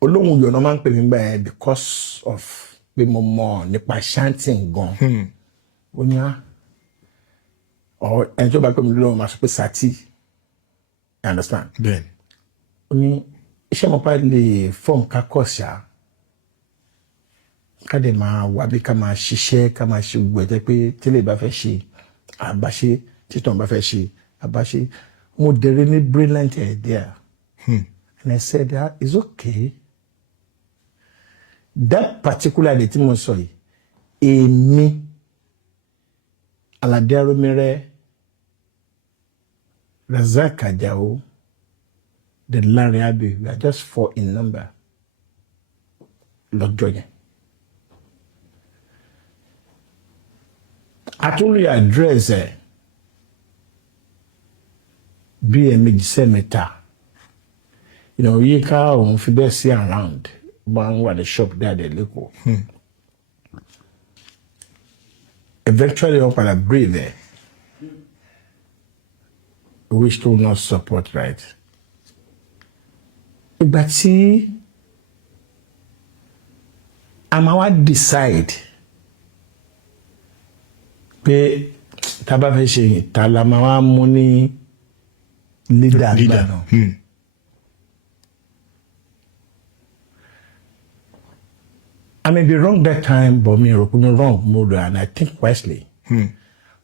olóhùn yọ̀nà máa ń pè mí gbà yẹn because of pé mo mọ̀ nípa chanting gan ó ní ẹni tó bá pè mí lọ́wọ́ máa sọ pé sati you understand. bẹ́ẹ̀ni. ó ní iṣẹ́ mọ́pá lè form kakọ́ ṣá ká dẹ̀ máa wá bí ká máa ṣiṣẹ́ ká máa ṣe gbogbo ẹ̀jẹ̀ pé tẹ́lẹ̀ bá fẹ́ ṣe àbáṣe títàn bá fẹ́ ṣe àbáṣe mo dẹ̀rẹ̀ ní brilliant idea and I said it's okay that particular day tí mo sọ yìí èmi Aládé Arómiré Razak Ajao then Larry Abbey we are just 4 in number lọ́jọ́ yẹn. Àtúnrí address ẹ̀ bí ẹ̀mejì sẹ́mẹ́ta yíká òun fi bẹ́ẹ̀ sí around máa ń wà ní shop dáadé lẹ́kọ̀ọ́. Eventually wọ́n padà breathe ẹ̀ which do not support right. Ìgbà tí a máa wá decide pé tá bá fẹ́ ṣe ìta la máa wá mú ní leader náà. I may be wrong that time but me rò pé mo wrong mo rò and I think wisely.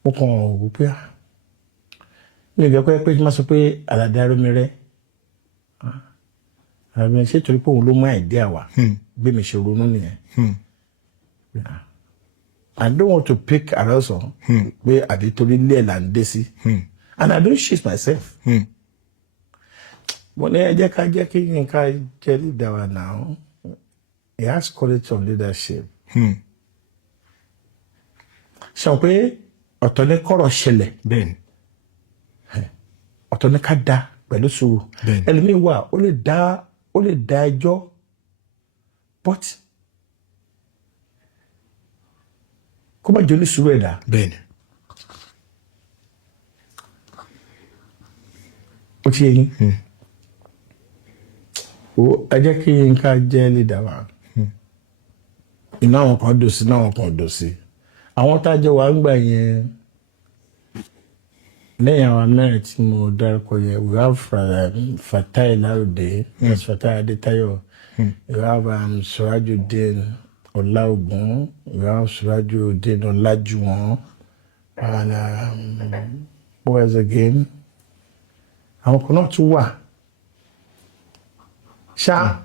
Mo kàn wò pé mi ò gbẹ́ pé kí n máa sọ pé Aládé Arómiré àmì ṣé torí pé òun ló mú idea wá bí mi ṣe ronú nìyẹn. I don't want to pick arousal pé àbí torí ilé ẹ̀ là ń dé sí and I don't shit myself. Mo ní ẹ jẹ́ kí Yínká jẹ́ leader wa now. He has quality of leadership. Ṣé o pé ọ̀tọ̀ ní kọ́rọ̀ ṣẹlẹ̀ bẹ́ẹ̀ ọ̀tọ̀ ní ká dá pẹ̀lú sùúrù ẹlòmíì wà ó lè dá ẹjọ́ but kó má jẹ́ onísùúrù ẹ̀dá. Bẹ́ẹ̀ni. Ó ti yẹ yín. Ẹ jẹ́ kí Yínká jẹ́ leader wa. Iná àwọn kan dò sí, iná àwọn kan dò sí. Àwọn tájọ wà ń gbà yẹn lẹ́yìn àwọn mẹ́rin tí mo dárúkọ yẹn we have Fatai Láròdé, that's Fatai Adétayọ̀, we have Surajudeen Ọláògùn, we have Surajudeen Ọlájúwọ̀n, and what else again? Àwọn kan náà tún wà. Ṣá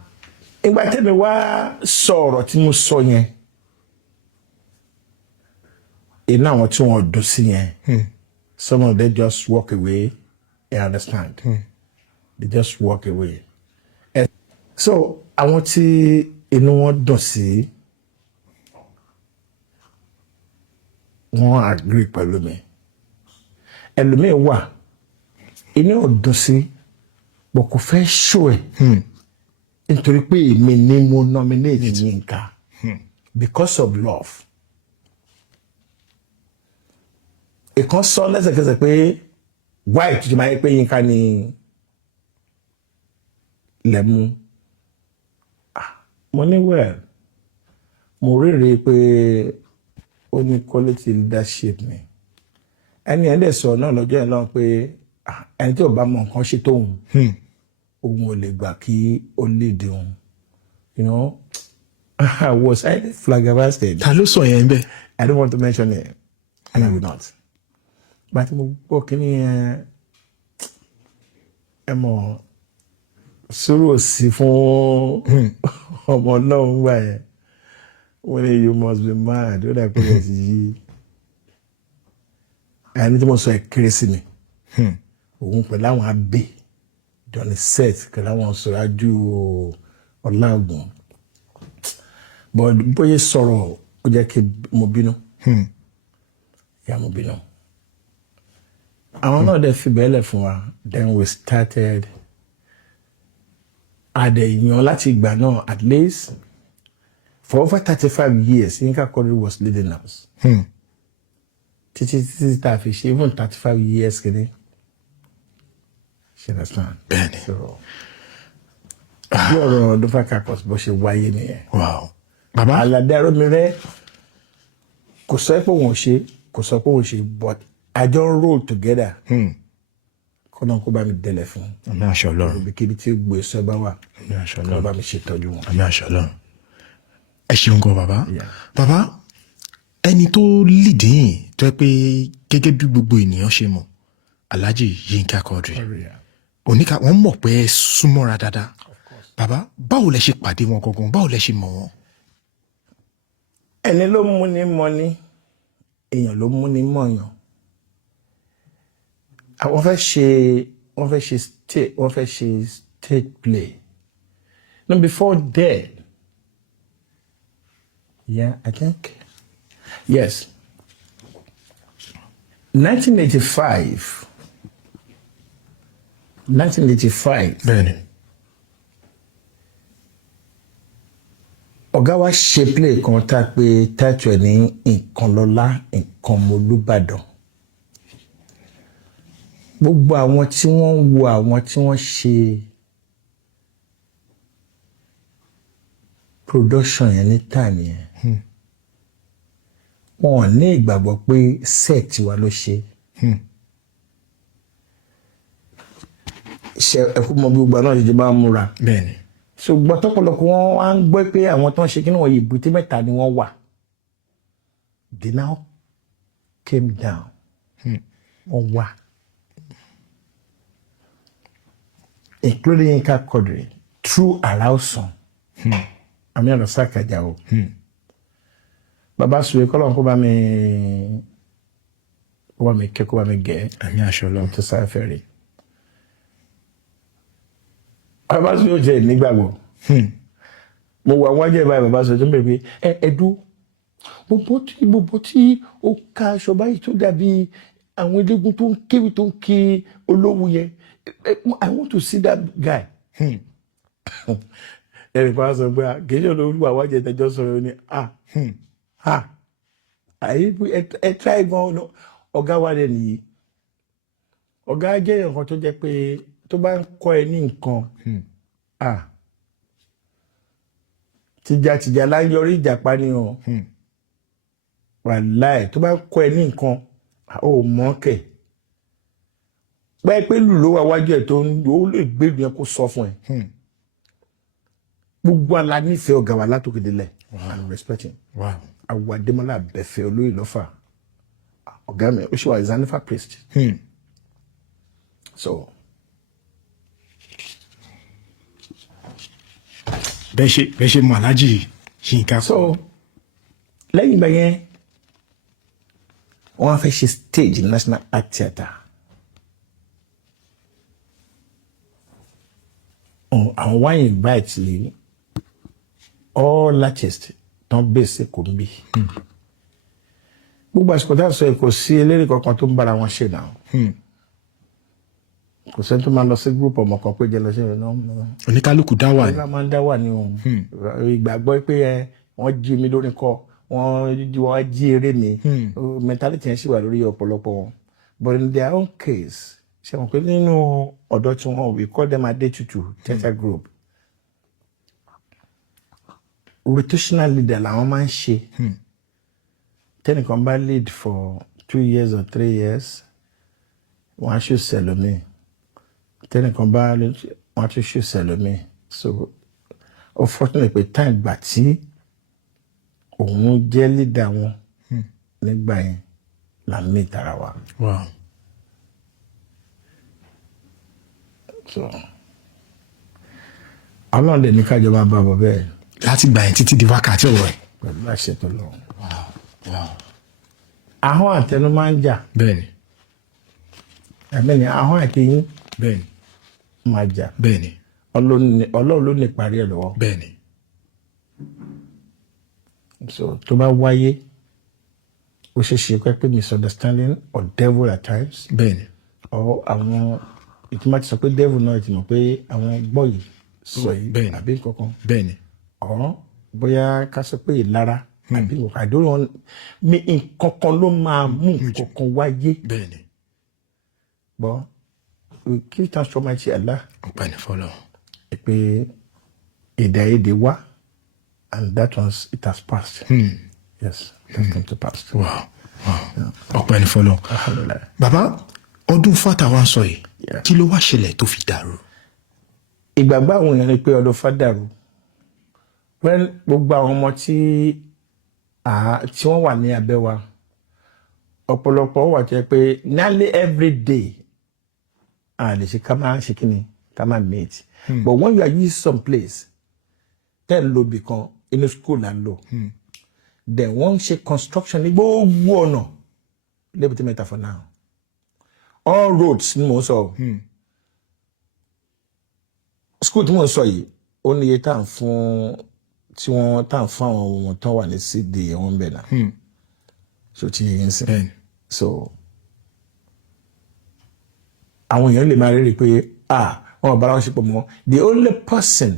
ìgbà tẹ́mi wá sọ̀rọ̀ tí mo sọ yẹn iná àwọn tí wọ́n dùn sí yẹn some of them just walk away. You understand? They just walk away. And so àwọn tí inú wọn dùn sí wọ́n agree pẹ̀lú mi. Ẹlòmíì wà inú ò dùn sí bọ̀ kò fẹ́ show ẹ̀ nítorí pé èmi ni mo nominate Yínká because of love. Ìkan sọ lẹ́sẹ̀kẹsẹ̀ pé why tuntun máa ń pé Yínká ni lẹ́mú. Mo ní well mo rírí pé ó ní quality leadership ni. Ẹni ẹ̀ dẹ̀ sọ náà lọ́jọ́ yẹn lọ́wọ́ pé ẹni tí ò bá mọ nǹkan ṣe tóun òun ò lè gbà kí ó lead òun. I was flabbergasted. Ta ló sọ yẹn bẹ́ẹ̀? I don't want to mention it and I will not. But mo gbọ́ kí ni ẹ mọ̀ sùúrù sí fún ọmọ náà wà yẹn wọ́n ní you must be mad ó dà pé ẹ̀ sì yí ẹni tí mo sọ ẹ̀ kéré sí mi òun pẹ̀lú àwọn abẹ́ Johnny set pẹ̀lú àwọn Suraju Ọláògùn but bóyá sọ̀rọ̀ ó jẹ́ kí mo bínú ìyá mo bínú. Àwọn náà dẹ̀ fi bẹ́ẹ̀lẹ̀ fún wa then we started àdẹ̀yàn láti ìgbà náà at least for over 35 years Yínká Quadri was leading us. Títí tá a fi ṣe even 35 years kìíní. Ṣé understand? Bẹ́ẹ̀ni. Bí ọ̀rọ̀ Dọ́fà Kakos bó ṣe wáyé nìyẹn. Wow. Bàbá Aládé Arómiré kò sọ pé òun ṣe but I don't roll together. Kọ́nà kó bá mi délẹ̀ fún. Àmì àṣẹ Ọlọ́run. Ibikíbi tí gbé sọ bá wà. Àmì àṣẹ Kọ́nà Ọlọ́run. bá mi ṣètọ́jú wọn. Àmì àṣẹ Ọlọ́run. ẹ ṣeun gan bàbá. Bàbá ẹni tó lìdí yìí tó yẹ pé gẹ́gẹ́ bí gbogbo ènìyàn ṣe mọ̀ Alhaji Yinka Quadri oníkà wọ́n mọ̀ pé ẹ súnmọ́ra dáadáa. Bàbá báwo lẹ ṣe pàdé wọn gangan, báwo lẹ ṣe mọ̀ wọn? Ẹni ló mú ni mọ̀ ni, èèyàn ló mú ni mọ̀yàn. Wọ́n fẹ́ ṣe stage play. No, before that, yeah, I think, yes, 1985. Bẹ́ẹ̀ni. Ọ̀gá wa ṣe play kan tá pé title ẹ̀ ní nǹkan lọ́lá nǹkan mọ́lúbàdàn. Gbogbo àwọn tí wọ́n ń wo àwọn tí wọ́n ṣe production yẹn ní time yẹn. Wọn ò ní ìgbàgbọ́ pé set wa ló ṣe. Ṣé ẹ̀kú mọ gbogbo náà ṣe bá múra. Bẹ́ẹ̀ni. Ṣùgbọ́n tọ́pọ̀lọpọ̀ wọn wá ń gbọ́ pé àwọn tó ń ṣe kí ni wọ́n yìí bùtí mẹ́ta ni wọ́n wà. They now came down. Wọ́n wà. Including Yinka Quadri through Alauson. Àmì ọ̀nà sákàjà o. Bàbá Sùwé kọ́lọ̀ kó bá mi kẹ́ kó bá mi gẹ̀. Àmì aṣọ lọ. Tó sáré fẹ́rẹ̀. Bàbá Sùwé ò jẹ́ nígbàgbọ́. Mo wà wájú ẹ̀ báyìí bàbá Sùwé tó ń bèrè pé ẹ̀dú gbogbo tí ó ka aṣọ báyìí tó dàbí àwọn eléégún tó ń kéwì tó ń kí olówó yẹn. I want to see that guy. Ẹnì kan sọ pé kìí olówó àwájẹ tẹjọ sọ̀rọ̀ ni ẹ try gan ọ̀gá wa rẹ nìyí. Ọ̀gá jẹ́ nǹkan tó jẹ́ pé tó bá ń kọ́ ẹ ní nǹkan tìjàtìjà láń yọrí ìjàpá ni o. Wàláì tó bá ń kọ́ ẹ ní nǹkan ó mọ̀ kẹ̀. Pé lù ló wà wájú ẹ̀ tó ń ó lè gbé yẹn kó sọ fún ẹ. Gbogbo ala nífẹ̀ẹ́ ọ̀gá wa látòkè délẹ̀. I'm respecting. Àwọn Adémọ́lá Abẹ́fẹ́ olóyè lọ́fà. Ọ̀gá mi ó ṣe wà Zanifa priest. So. Bẹ́ẹ̀ ṣe mọ̀ Alhaji Yinka. So lẹ́yìn ìgbà yẹn wọ́n á fẹ́ ṣe stage National Art Theatre. Àwọn wá invite all artists tán bèsè kò ń bí. Gbogbo àsìkò tá a sọ kò sí eléré kankan tó ń bára wọn ṣe náà. Kò sẹ́ni tó máa lọ sí group ọmọ kan pé jẹ́ lọ sí ẹ̀ náà. Oníkálukú dá wà ní. Oníkálukú máa ń dá wà ní òun. Ìgbàgbọ́ pé wọ́n jí mi lórí kọ́ wọ́n jí eré mi. Mentality yẹn sì wà lórí ọ̀pọ̀lọpọ̀ wọn. But in their own case, ṣe wọn pé nínú ọ̀dọ́ tí wọ́n we call them Adetutu theatre group. Rotational leader làwọn máa ń ṣe. Tẹ́nìkan bá lead for 2 years or 3 years, wọ́n á ṣe sẹ̀lómi. Tẹ́nìkan bá wọ́n á tún ṣe sẹ̀lómi. So unfortunately pé time gbà tí òun jẹ́ leader wọn nígbà yẹn là ń mí tara wa. Wow. So Ọlọ́run lè ní kájọ máa bá bọ̀ bẹ́ẹ̀. Láti gbà yẹn títí di wákàtí ọ̀rọ̀ ẹ̀. Pẹ̀lú àṣẹ tó lọ. Ahọ́n àtẹnu máa ń jà. Bẹ́ẹ̀ni. Àmín ahọ́n àti yín. Bẹ́ẹ̀ni. Máa jà. Bẹ́ẹ̀ni. Ọlọ́run ló ní parí ẹ̀ lọ́wọ́. Bẹ́ẹ̀ni. So tó bá wáyé ó ṣe ṣe pé misunderstanding or devil at times. Bẹ́ẹ̀ni. Or àwọn ìtumọ̀ ti sọ pé devil náà ti mọ̀ pé àwọn gbọ́ yìí sọ yìí àbí kankan. Bẹ́ẹ̀ni. Or bóyá ká sọ pé ìlara àbí àdúrà mi nǹkan kan ló máa mú nǹkan kan wáyé. Bẹ́ẹ̀ni. But we give thanks to Almighty Allah. Ọpẹ́ ni fọ́lọ́run. Pé èdè àìyedè wá and that was it has passed. Yes, it has come to pass. Wow. Ọpẹ́ ni fọ́lọ́run. Bàbá ọdún fata wa ń sọ yìí kí ló wá ṣẹlẹ̀ tó fi dàrú? Ìgbàgbọ́ àwọn èèyàn ni pé ọdún fata dàrú When gbogbo àwọn ọmọ tí wọ́n wà ní abẹ́ wa ọ̀pọ̀lọpọ̀ wà tó yẹ pé nearly every day lè ṣe ká máa ṣe kí ni ká máa meet but when you are used some place then lo bìkan inú school là ń lò then wọ́n ṣe construction ní gbogbo ọ̀nà lébùté mẹ́ta for now all roads ni mò ń sọ school tí mò ń sọ yìí ó ní iye tá à ń fún àwọn ọmọ tán wà ní cd wọn bẹ̀ náà so ti yẹn sìn so àwọn èèyàn lè máa rí pé wọn ò bára wọn ṣe pọ̀ mọ́ the only person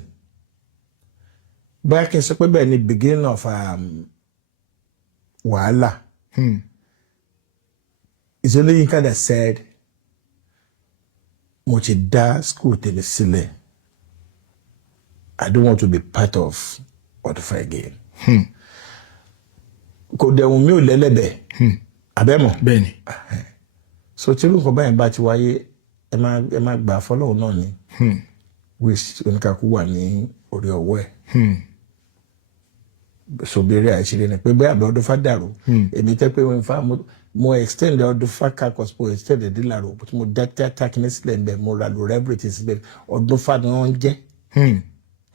bóyá kí n sọ pé bẹ́ẹ̀ ni beginning of wàhálà it's only Yinka that said mo ti dá school tèmi sílẹ̀ I don't want to be part of Odufa again. Kò dẹ̀wọ̀n mi ò lẹ́lẹ́bẹ̀ abẹ́mọ̀ bẹ́ẹ̀ni so tí lóko báyìí bá ti wáyé ẹ máa gbà fọlọ́hún náà ni wish oníkàkú wà ní orí ọwọ́ ẹ̀ so béèrè àìṣeré ni pé bẹ́ẹ̀ àbẹ̀ Odufa dàrú èmi tẹ́ pé wọ́n fa mo extend Odufa kakos mo extend ẹ̀dínlàrò mo dá tíátá kìíní sílẹ̀ ń bẹ̀ mo ra lò everything síbẹ̀ Odufa ni wọ́n ń jẹ́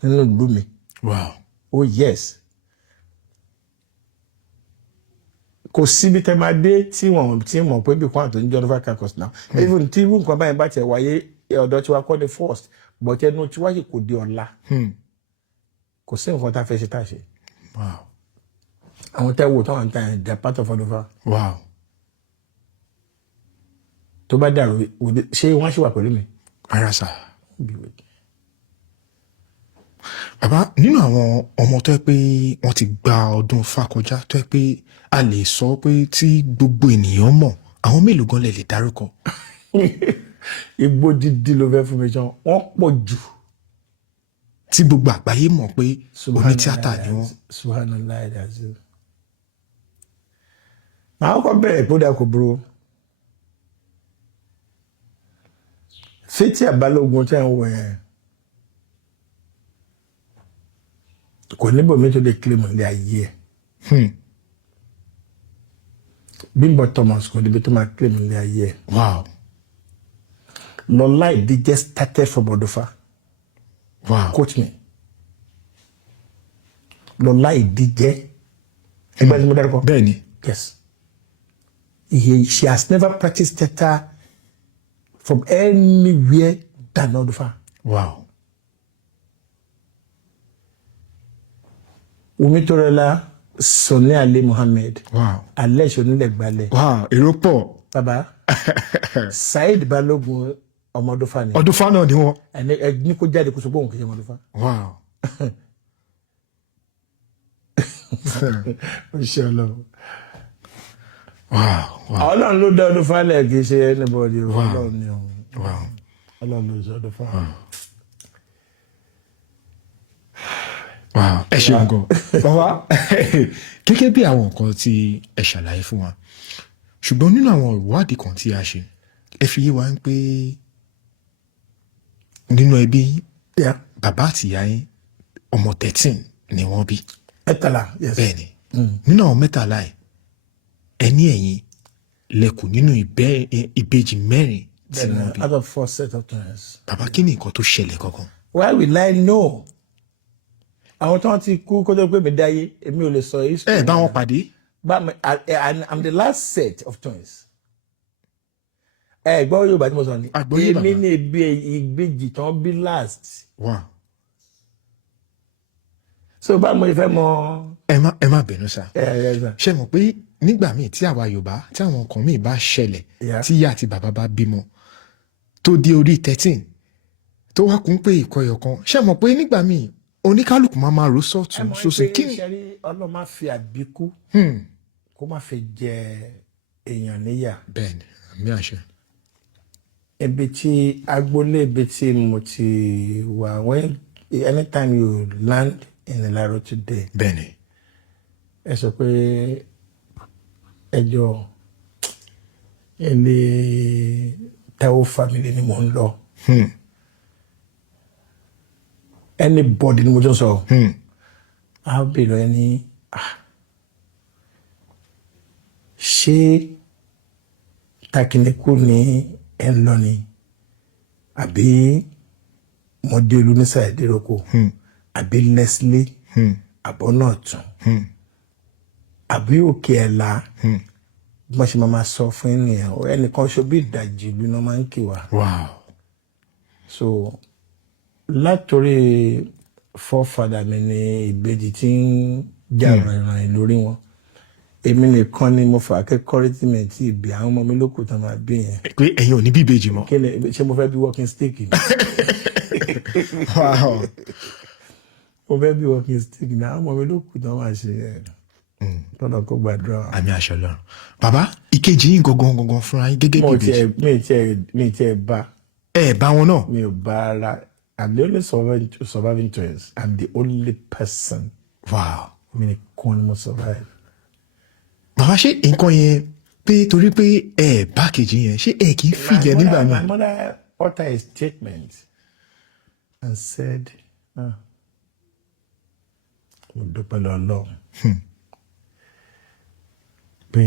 nínú ìlú mi. Wow. Oh yes. Kò síbi tẹ́ máa dé tí mọ̀ pé bí kwan tó ń jẹ́ Odufa kakos now even tí irú nǹkan báyìí bá tiẹ̀ wáyé ọ̀dọ̀ tí wàá kọ́ ni first but ẹnu tí wáyé kò di ọ̀la kò sí nǹkan tá a fẹ́ ṣe tá a ṣe. Wow. Àwọn Taiwo táwọn ta ẹ̀ they are part of Odufa. Wow. Tó bá dàrú ṣé wọ́n ṣì wà pẹ̀lú mi. Ara sà. Bàbá nínú àwọn ọmọ tó yẹ pé wọ́n ti gba ọdún Ifá kọjá tó yẹ pé a lè sọ pé tí gbogbo ènìyàn mọ̀ àwọn mélòó gan lè dárúkọ. Igbó dídí ló fẹ́ fún mi jọ wọ́n pọ̀ jù. Tí gbogbo àgbáyé mọ̀ pé onítíátà ni wọ́n. Subhanallah azim. Màá kọ́ bẹ̀rẹ̀ kó dà kó burú. Fétí Àbálógun tẹ́ ń wọ̀ yẹn. Kò níbo mi tó lè claim ilé ayé ẹ̀. Bimbo Thomas kò níbi tó máa claim ilé ayé ẹ̀. Wow. Lọ́lá Ìdíjẹ́ started from Odufa. Wow. Quote me. Lọ́lá Ìdíjẹ́. Ẹgbẹ́ tí mo dárúkọ. Bẹ́ẹ̀ni. Yes. She has never practiced theatre from anywhere than Odufa. Wow. Umitorela Soni Ali Muhammad. Wow. Alẹ́ Sonilẹ̀gbalẹ̀. Wow. Èrò pọ̀. Bàbá. Saheed Balogun ọmọ Odufa ni. Odufa náà ni wọ́n. Ẹni kó jáde kó sọ pé òun kì í ṣe ọmọ Odufa. Wow. Ó ṣe Ọlọ́run. Wow. Wow. Ọlọ́run ló dá Odufa lẹ̀ kì í ṣe anybody. Ọlọ́run ni òun. Wow. Ọlọ́run ló ṣe Odufa. Wow. Ẹ ṣeun gan. Bàbá gẹ́gẹ́ bí àwọn nǹkan tí ẹ ṣàlàyé fún wa ṣùgbọ́n nínú àwọn ìwádìí kan tí a ṣe ẹ fi yé wa ń pé nínú ẹbí bàbá àti ìyá yín ọmọ 13 ni wọ́n bí. Mẹ́tàlá. Yes. Bẹ́ẹ̀ni nínú àwọn mẹ́tàlá ẹ̀ ẹni ẹ̀yin lẹ́kùn nínú ìbejì mẹ́rin tí wọ́n bí. Out of 4 set of twins. Bàbá kí ni nǹkan tó ṣẹlẹ̀ kankan. Why will I know? Àwọn tó ti kú kó tó pé mi dáyé èmi ò lè sọ yìí. Ẹ bá wọn pàdé. But I'm the last set of twins. Gbọ́ Yorùbá tí mo sọ ni. Àgbọ́yé bàbá. Èmi ní ìbejì tán bí last. Wow. So bá mo fẹ́ mọ. Ẹ má bẹ̀rù sá. Ṣé mọ̀ pé nígbà míì tí àwa Yorùbá tí àwọn nǹkan míì bá ṣẹlẹ̀ tí ìyá àti bàbá bá bímọ tó dé orí 13 tó wá kún pé ìkọyọ̀ kan ṣé mọ̀ pé nígbà míì oníkálùkù máa rò sọ́tún sósì kí ni. Ṣé rí Ọlọ́run máa fi àbíkú kó má fi jẹ èèyàn níyà. Bẹ́ẹ̀ni àmì àṣẹ. Ibi tí agboolé ibi tí mo ti wà anytime you land in Ilaro today. Bẹ́ẹ̀ni. Ẹ sọ pé ẹjọ́ ilé Taiwo family ni mo ń lọ. Anybody ni mo jọ sọ. á bèrè ẹni ṣé Takinikú ni ẹ ń lọ ni àbí Mọdélú ní Sàìdéròkò àbí Leslie àbọ̀nàtún àbí Òkè Ẹ̀là bọ́n ṣe máa sọ fún ènìyàn ẹnìkan ṣo bí ìdajì ìlú náà máa ń kí wa. Wow. So látòrí forefather mi ni ìbejì tí ń jà ràn lórí wọn èmi nìkan ni mo fà akẹ́kọ̀ọ́ tí mi ti bí àwọn ọmọ mi lókù tán máa bí yẹn. Pé ẹ̀yin ò ní bí ìbejì mọ́. Kí ni ṣé mo fẹ́ bí walking stick ni. Wow. Mo fẹ́ bí walking stick ni àwọn ọmọ mi lókù tán máa ṣe ẹ̀ tọ́lọ̀ kó gbàdúrà. Àmì àṣẹ Ọlọ́run. Bàbá ìkejì yín gangan fúnra yín gẹ́gẹ́ bí ìbejì. mi tiẹ̀ bá. Ẹ bá wọn náà. Mi ò bá ara. I'm the only surviving twins. I'm the only person. Wow. Mi nìkan ni mo survive. Bàbá ṣé nǹkan yẹn pé torí pé ẹ bá kejì yẹn ṣé ẹ kì í fìyẹ nígbà náà. My mother uttered a statement and said, mo dúpẹ́ lọ́lọ́run pé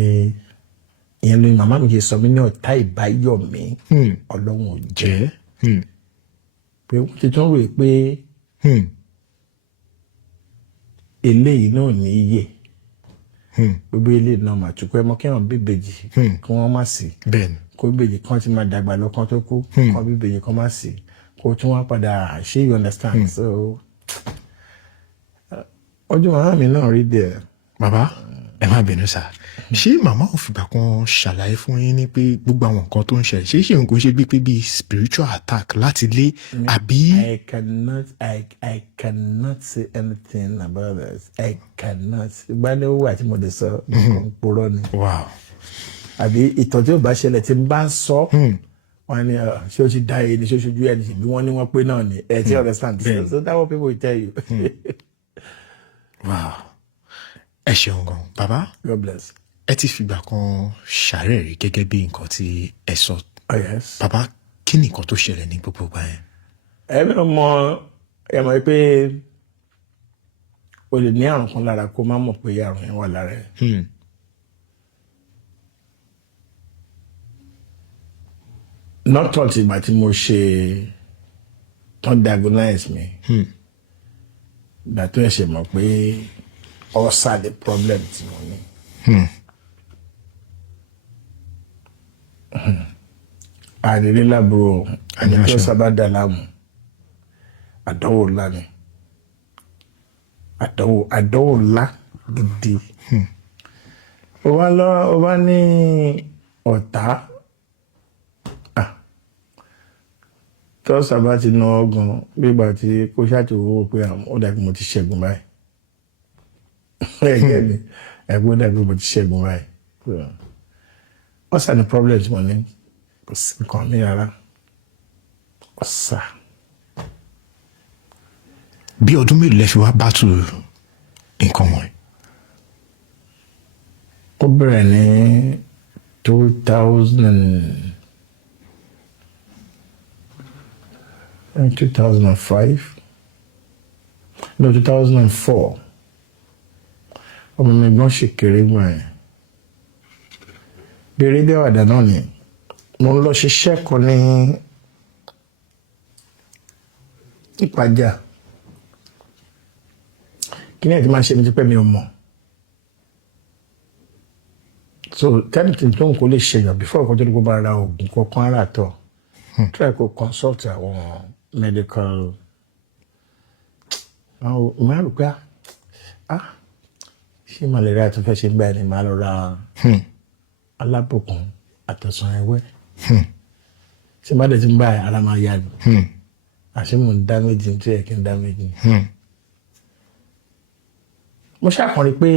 ìyẹn lóyún màmá mi ṣe sọ mí ní ọ̀tá ìbáyọ̀ mi Ọlọ́run ò jẹ́ pé wọ́n ti tún rò pé eléyìí náà ní iye gbogbo eléyìí náà mà tún pé mọ́ kí wọ́n bí ìbejì kí wọ́n má sí kó ìbejì kan ti máa dàgbà lọ kan tó kú kan bí ìbejì kan má sí kó tún wá padà ṣé you understand so ọjọ́ màmá mi náà rí dẹ̀. Bàbá ẹ má bínú sá ṣé màmá ò fìgbà kan ṣàlàyé fún yín ní pé gbogbo àwọn nǹkan tó ń ṣẹlẹ̀ ṣé nǹkan ṣe bíi pé bíi spiritual attack láti lé àbí. I cannot say anything about this. I cannot. Ìgbàlẹ̀ owó àti mo lè sọ nǹkan purọ́ ni. Wow. Àbí ìtàn tí ò bá ṣẹlẹ̀ tí n bá ń sọ wọ́n ní ṣé o ti dá èyí ni ṣé o ṣojú ẹ̀ ní bí wọ́n ní wọ́n pé náà ni ẹ̀ tí understand. So that's what people will tell you. Wow. Ẹ ṣeun gan bàbá. God bless. Ẹ ti fìgbà kan ṣàárẹ̀ rí gẹ́gẹ́ bí nǹkan tí ẹ sọ. Oh yes. Bàbá kí ni nǹkan tó ṣẹlẹ̀ ní gbogbo ìgbà yẹn. Ẹ mọ̀ pé o lè ní àrùn kan lára kó má mọ̀ pé àrùn yẹn wà lára ẹ̀. Not until ìgbà tí mo ṣe tán diagnose mi. Ìgbà tó ẹ̀ ṣe mọ̀ pé ulcer the problem tí mo ní. Àrírí lábúrò àní tí ó sábà dà láàmú àdánwò ńlá ni àdánwò ńlá gidi. Ó bá ní ọ̀tá tó sábà ti ná ọgàn gbígbà tí kò ṣàtìwò pé ó dàbí mo ti ṣẹ́gun báyìí. Ẹgbẹ́ mi ẹgbẹ́ dàbí mo ti ṣẹ́gun báyìí. Ọ̀sà ni problem tí mo ní kò sí nǹkan mi rárá. Ọ̀sà. Bí ọdún mélòó lẹ fi wá bátù nǹkan wọ̀nyí. Ó bẹ̀rẹ̀ ní 2005 no 2004 ọmọ mi gbọ́n ṣe kéré gbọ́n ẹ̀ bèrè bí àwàdà náà ni mo ń lọ ṣiṣẹ́ kan ní Ìpàjà kí ni ẹ̀ ti máa ṣe mi ti pẹ́ mi ò mọ̀ so tẹ́lifí tó ń kó lè ṣèyàn before ọkọ̀ tó ní kó bá ra oògùn kankan ara tọ̀ try kó consult àwọn medical máa rò pé ṣé malaria tó fẹ́ ṣe ń báyìí ni máa lọ ra alábòkun àtọ̀sán ẹwẹ́ ṣé má dẹ̀ ti ń báyìí ara máa yá ni àṣé mò ń dá méjì ní tí ẹ̀ kí n dá méjì. Mo ṣàkànrí pé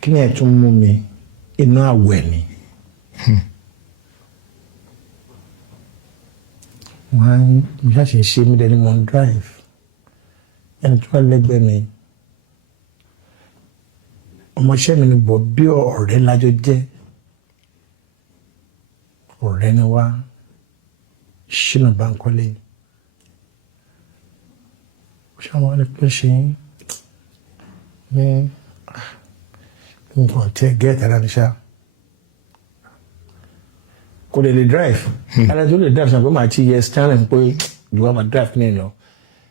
kí ni ẹ̀ tún mú mi inú àwẹ̀ ni. Mo ṣàṣe ṣe mí dẹni mo ń drive ẹni tó wà lẹ́gbẹ̀ẹ́ mi ọmọọṣẹ́ mi ni bọ̀ bí ọ̀rẹ́ lájọ jẹ́ ọ̀rẹ́ ni wá Ṣínà Bánkọ́lé ṣáwọn ẹlẹ́pẹ́ ṣe ní nǹkan tí ẹ gẹ́ẹ̀tì ara ní ṣá kò lè drive ara tó lè drive ṣàpẹ́ máa ti yẹ steering pé ìwà máa drive ní ẹ̀yọ́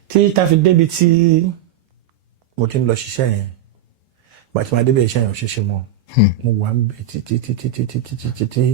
tí tá fi débi tí mo ti ń lọ ṣiṣẹ́ yẹn gbàtí máa débi iṣẹ́ yẹn ò ṣeéṣe mọ́ mo wà ń bẹ títí.